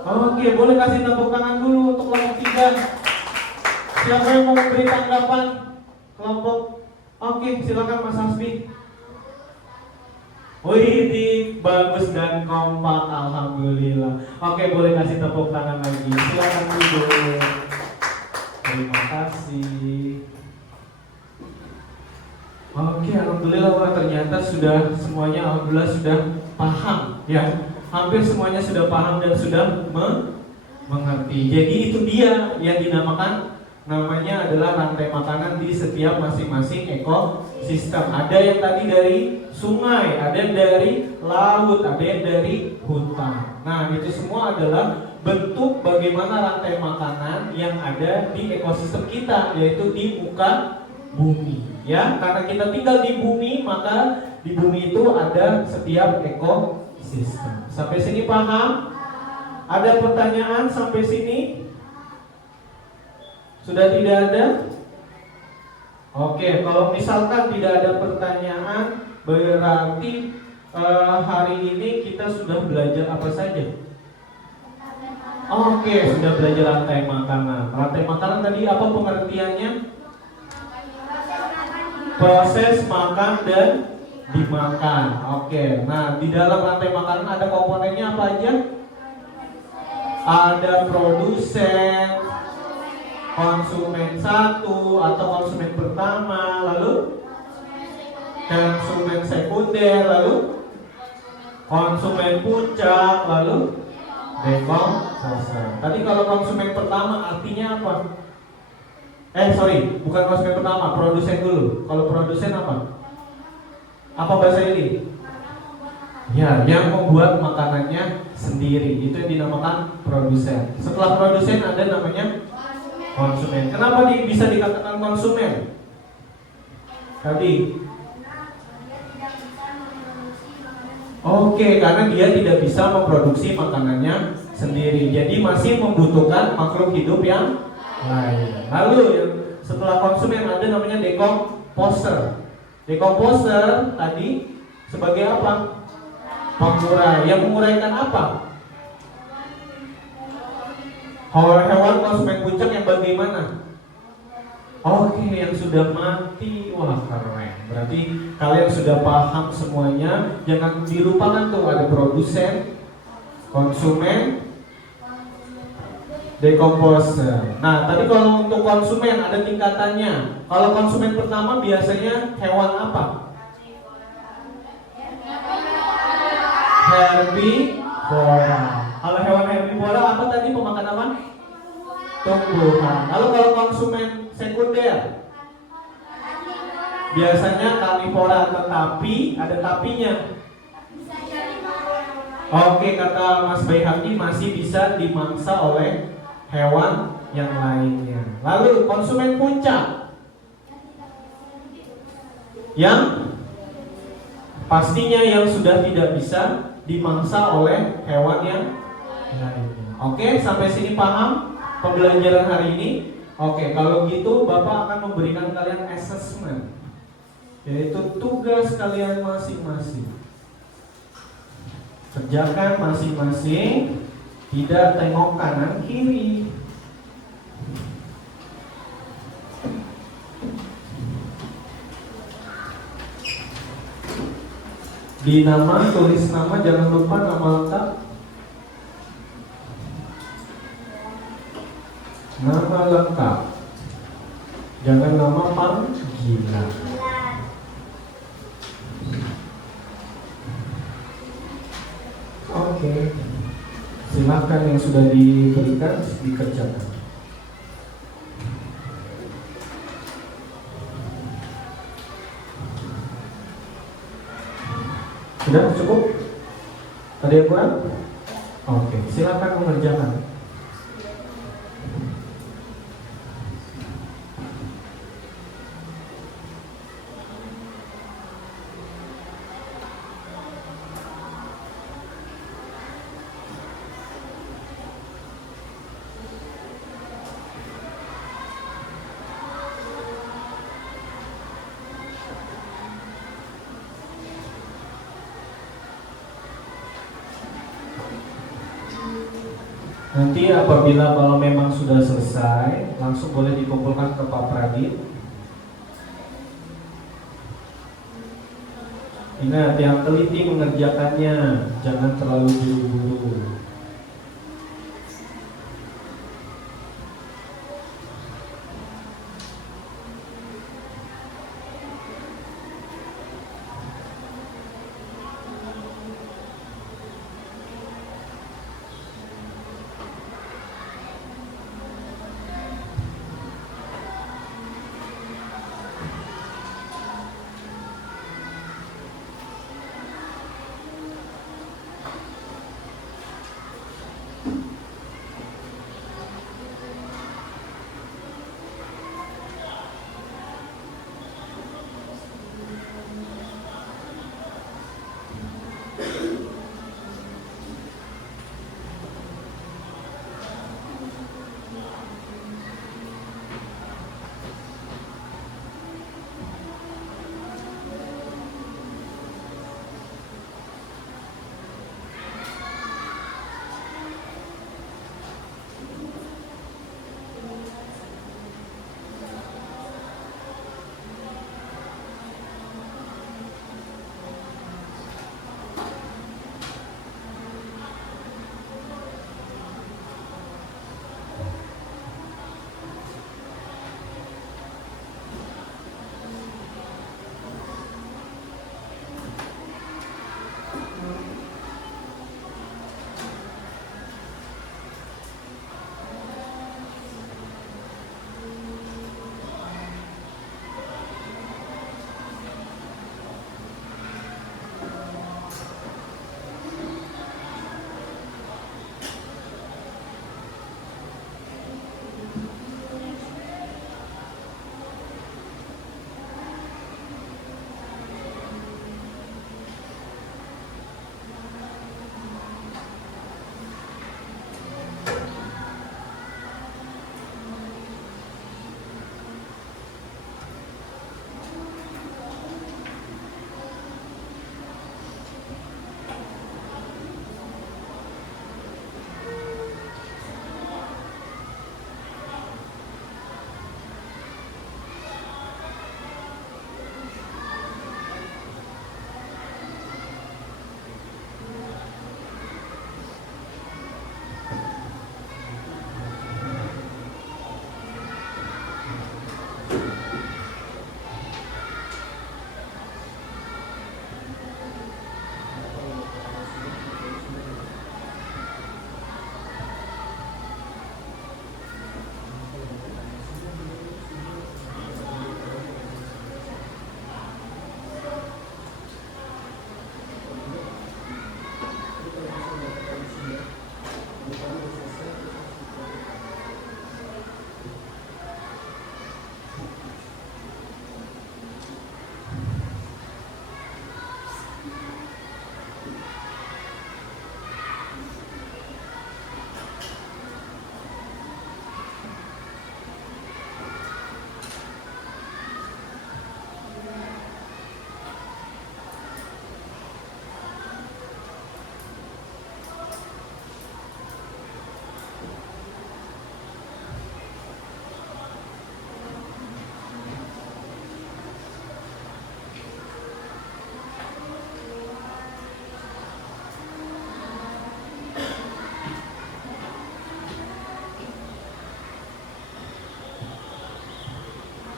Oke, boleh kasih tepuk tangan dulu untuk kelompok 3. Siapa yang mau memberi tanggapan kelompok? Oke, silakan Mas Hasbi. Wih, bagus dan kompak, alhamdulillah. Oke, boleh kasih tepuk tangan lagi. Silakan duduk. Terima kasih. Oke, alhamdulillah, wah, ternyata sudah semuanya, alhamdulillah sudah paham ya. Hampir semuanya sudah paham dan sudah mengerti. Jadi itu dia yang dinamakan, namanya adalah rantai makanan di setiap masing-masing ekosistem. Ada yang tadi dari sungai, ada yang dari laut, ada yang dari hutan. Nah, itu semua adalah bentuk bagaimana rantai makanan yang ada di ekosistem kita, yaitu di muka bumi. Ya, karena kita tinggal di bumi, maka di bumi itu ada setiap ekosistem. Sampai sini paham? Ada pertanyaan sampai sini? Sudah tidak ada? Oke, kalau misalkan tidak ada pertanyaan, berarti hari ini kita sudah belajar apa saja? Oke, sudah belajar rantai makanan. Rantai makanan tadi apa pengertiannya? Proses makan dan dimakan. Oke, nah di dalam rantai makanan ada komponennya apa aja? Ada produsen, konsumen 1 atau konsumen pertama, lalu konsumen sekunder, lalu konsumen puncak, lalu dekomposer. Tadi kalau konsumen pertama artinya apa? Bukan konsumen pertama, produsen dulu. Kalau produsen apa? Apa bahasa ini? Ya, yang membuat makanannya sendiri. Itu yang dinamakan produsen. Setelah produsen ada namanya konsumen. Kenapa bisa dikatakan konsumen? Tadi. Oke, karena dia tidak bisa memproduksi makanannya sendiri. Jadi masih membutuhkan makhluk hidup yang lain. Lalu setelah konsumen ada namanya dekomposer. Dekomposer tadi sebagai apa? Pengurai. Yang menguraikan apa? Hewan konsumen puncak yang bagaimana? Oke, yang sudah mati. Wah, keren. Berarti kalian sudah paham semuanya. Jangan dilupakan tuh, ada produsen, konsumen, dekomposer. Nah, tadi kalau untuk konsumen ada tingkatannya. Kalau konsumen pertama biasanya hewan apa? Herbivora. Kalau hewan herbivora apa tadi, pemakan apa? Tumbuhan. Lalu kalau konsumen sekunder biasanya karnivora, tetapi ada tapinya. Oke, kata Mas Bayhaqi masih bisa dimangsa oleh hewan yang lainnya. Lalu konsumen puncak, yang pastinya yang sudah tidak bisa dimangsa oleh hewan yang lainnya. Oke, sampai sini paham pembelajaran hari ini? Oke, kalau gitu Bapak akan memberikan kalian assessment, yaitu tugas kalian masing-masing. Kerjakan masing-masing, tidak tengok kanan kiri. Di nama, tulis nama, jangan lupa nama lengkap. Nama lengkap, jangan nama panggilan. Silakan yang sudah diberikan dikerjakan. Sudah cukup? Ada yang kurang? Oke, silakan mengerjakan. Nanti apabila kalau memang sudah selesai, langsung boleh dikumpulkan ke Pak Pradit. Ingat, yang teliti mengerjakannya, jangan terlalu buru-buru.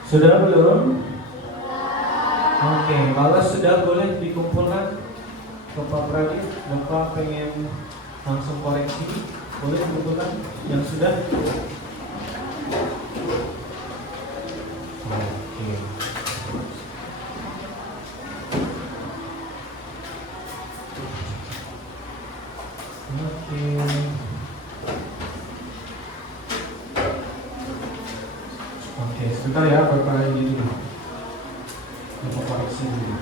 Sudah belum? Oke, kalau sudah boleh dikumpulkan ke Pak Pradit. Bapak pengen langsung koreksi. Boleh kumpulkan yang sudah. Oke. Oke, sebentar ya Bapak ini dulu. Bapak koreksi dulu.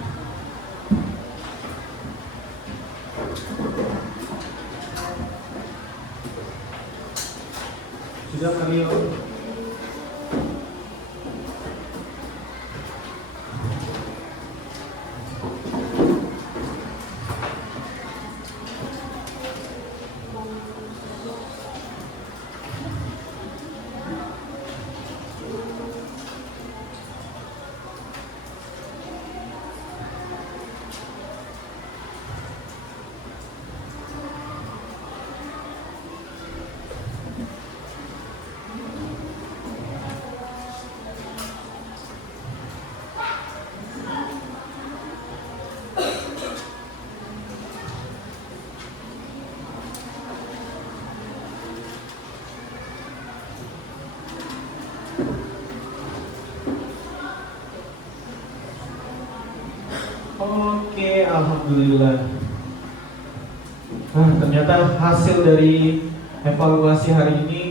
Sudah kalian. Oke, alhamdulillah. Nah, ternyata hasil dari evaluasi hari ini,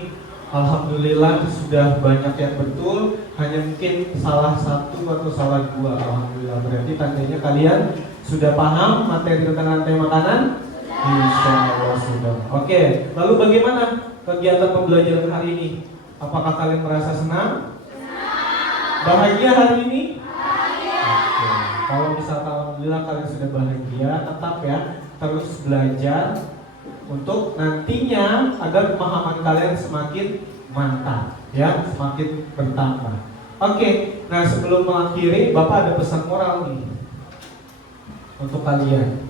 alhamdulillah sudah banyak yang betul. Hanya mungkin salah satu atau salah dua. Alhamdulillah, berarti tandanya kalian sudah paham materi tentang rantai makanan? Insya Allah sudah. Oke, lalu bagaimana kegiatan pembelajaran hari ini? Apakah kalian merasa senang? Bahagia hari ini? Oke. Kalau misalkan alhamdulillah kalian sudah bahagia, tetap ya terus belajar untuk nantinya agar pemahaman kalian semakin mantap, ya, semakin bertambah. Oke, nah sebelum mengakhiri, Bapak ada pesan moral nih untuk kalian.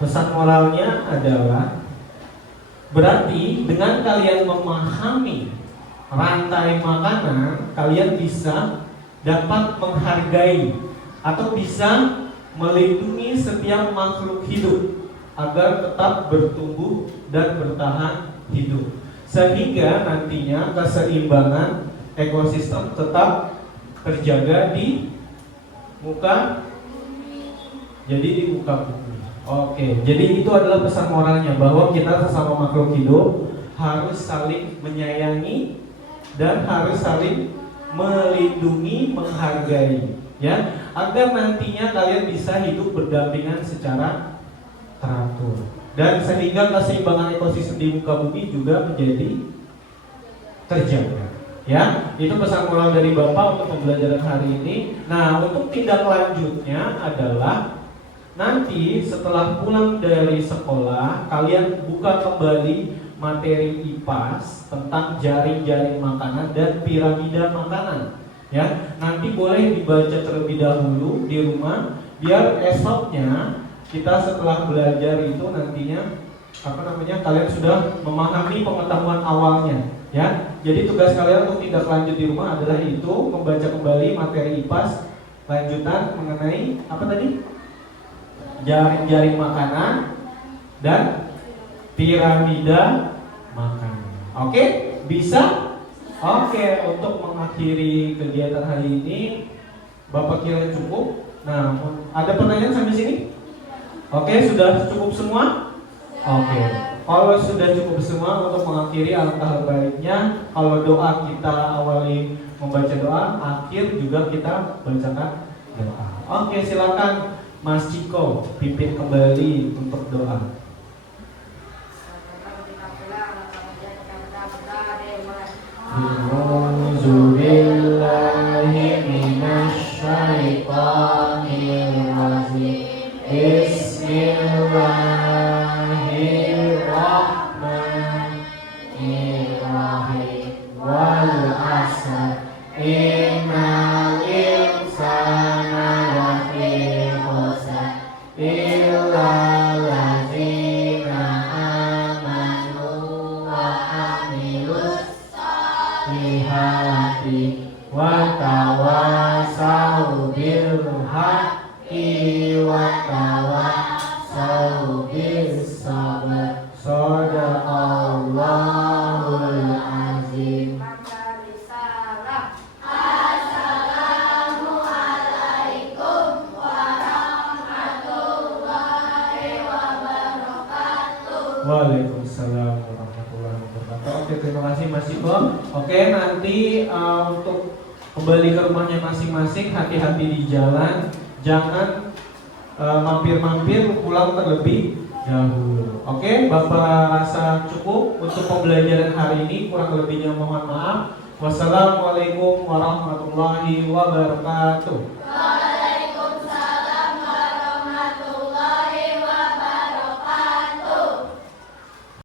Pesan moralnya adalah berarti dengan kalian memahami rantai makanan, kalian bisa dapat menghargai atau bisa melindungi setiap makhluk hidup agar tetap bertumbuh dan bertahan hidup, sehingga nantinya keseimbangan ekosistem tetap terjaga di muka, jadi di muka bumi. Oke, jadi itu adalah pesan moralnya bahwa kita sesama makhluk hidup harus saling menyayangi dan harus saling melindungi, menghargai, ya, agar nantinya kalian bisa hidup berdampingan secara teratur dan sehingga keseimbangan ekosistem di muka bumi juga menjadi terjaga. Ya, itu pesan moral dari Bapak untuk pembelajaran hari ini. Nah, untuk tindak lanjutnya adalah nanti setelah pulang dari sekolah kalian buka kembali materi IPAS tentang jaring-jaring makanan dan piramida makanan. Ya, nanti boleh dibaca terlebih dahulu di rumah biar esoknya kita setelah belajar itu nantinya kalian sudah memahami pengetahuan awalnya, ya. Jadi tugas kalian untuk tindak lanjut di rumah adalah itu membaca kembali materi IPAS lanjutan mengenai apa tadi? Jaring-jaring makanan dan piramida makanan. Oke? Bisa? Oke, untuk mengakhiri kegiatan hari ini Bapak kira cukup. Nah, ada pertanyaan sampai sini? Oke, sudah cukup semua? Oke. Kalau sudah cukup semua, untuk mengakhiri alangkah baiknya kalau doa kita awali membaca doa, akhir juga kita bacakan doa. Oke, silakan Mas Ciko pimpin kembali untuk doa. A'udzubillahi minasyaitonir rajim. Bismillahirrahmanirrahim. Wal 'asr. Innal insana lafi khusr. Illa allazina amanu wa amilus solihati wa tawasau bil haqqi wa tawasau bis sabr. warahmatullahi wabarakatuh. Oke, terima kasih Mas Iko. Oke, nanti untuk kembali ke rumahnya masing-masing, hati-hati di jalan, jangan mampir-mampir, pulang terlebih dahulu. Oke, Bapak rasa cukup untuk pembelajaran hari ini, kurang lebihnya mohon maaf. Wassalamualaikum warahmatullahi wabarakatuh.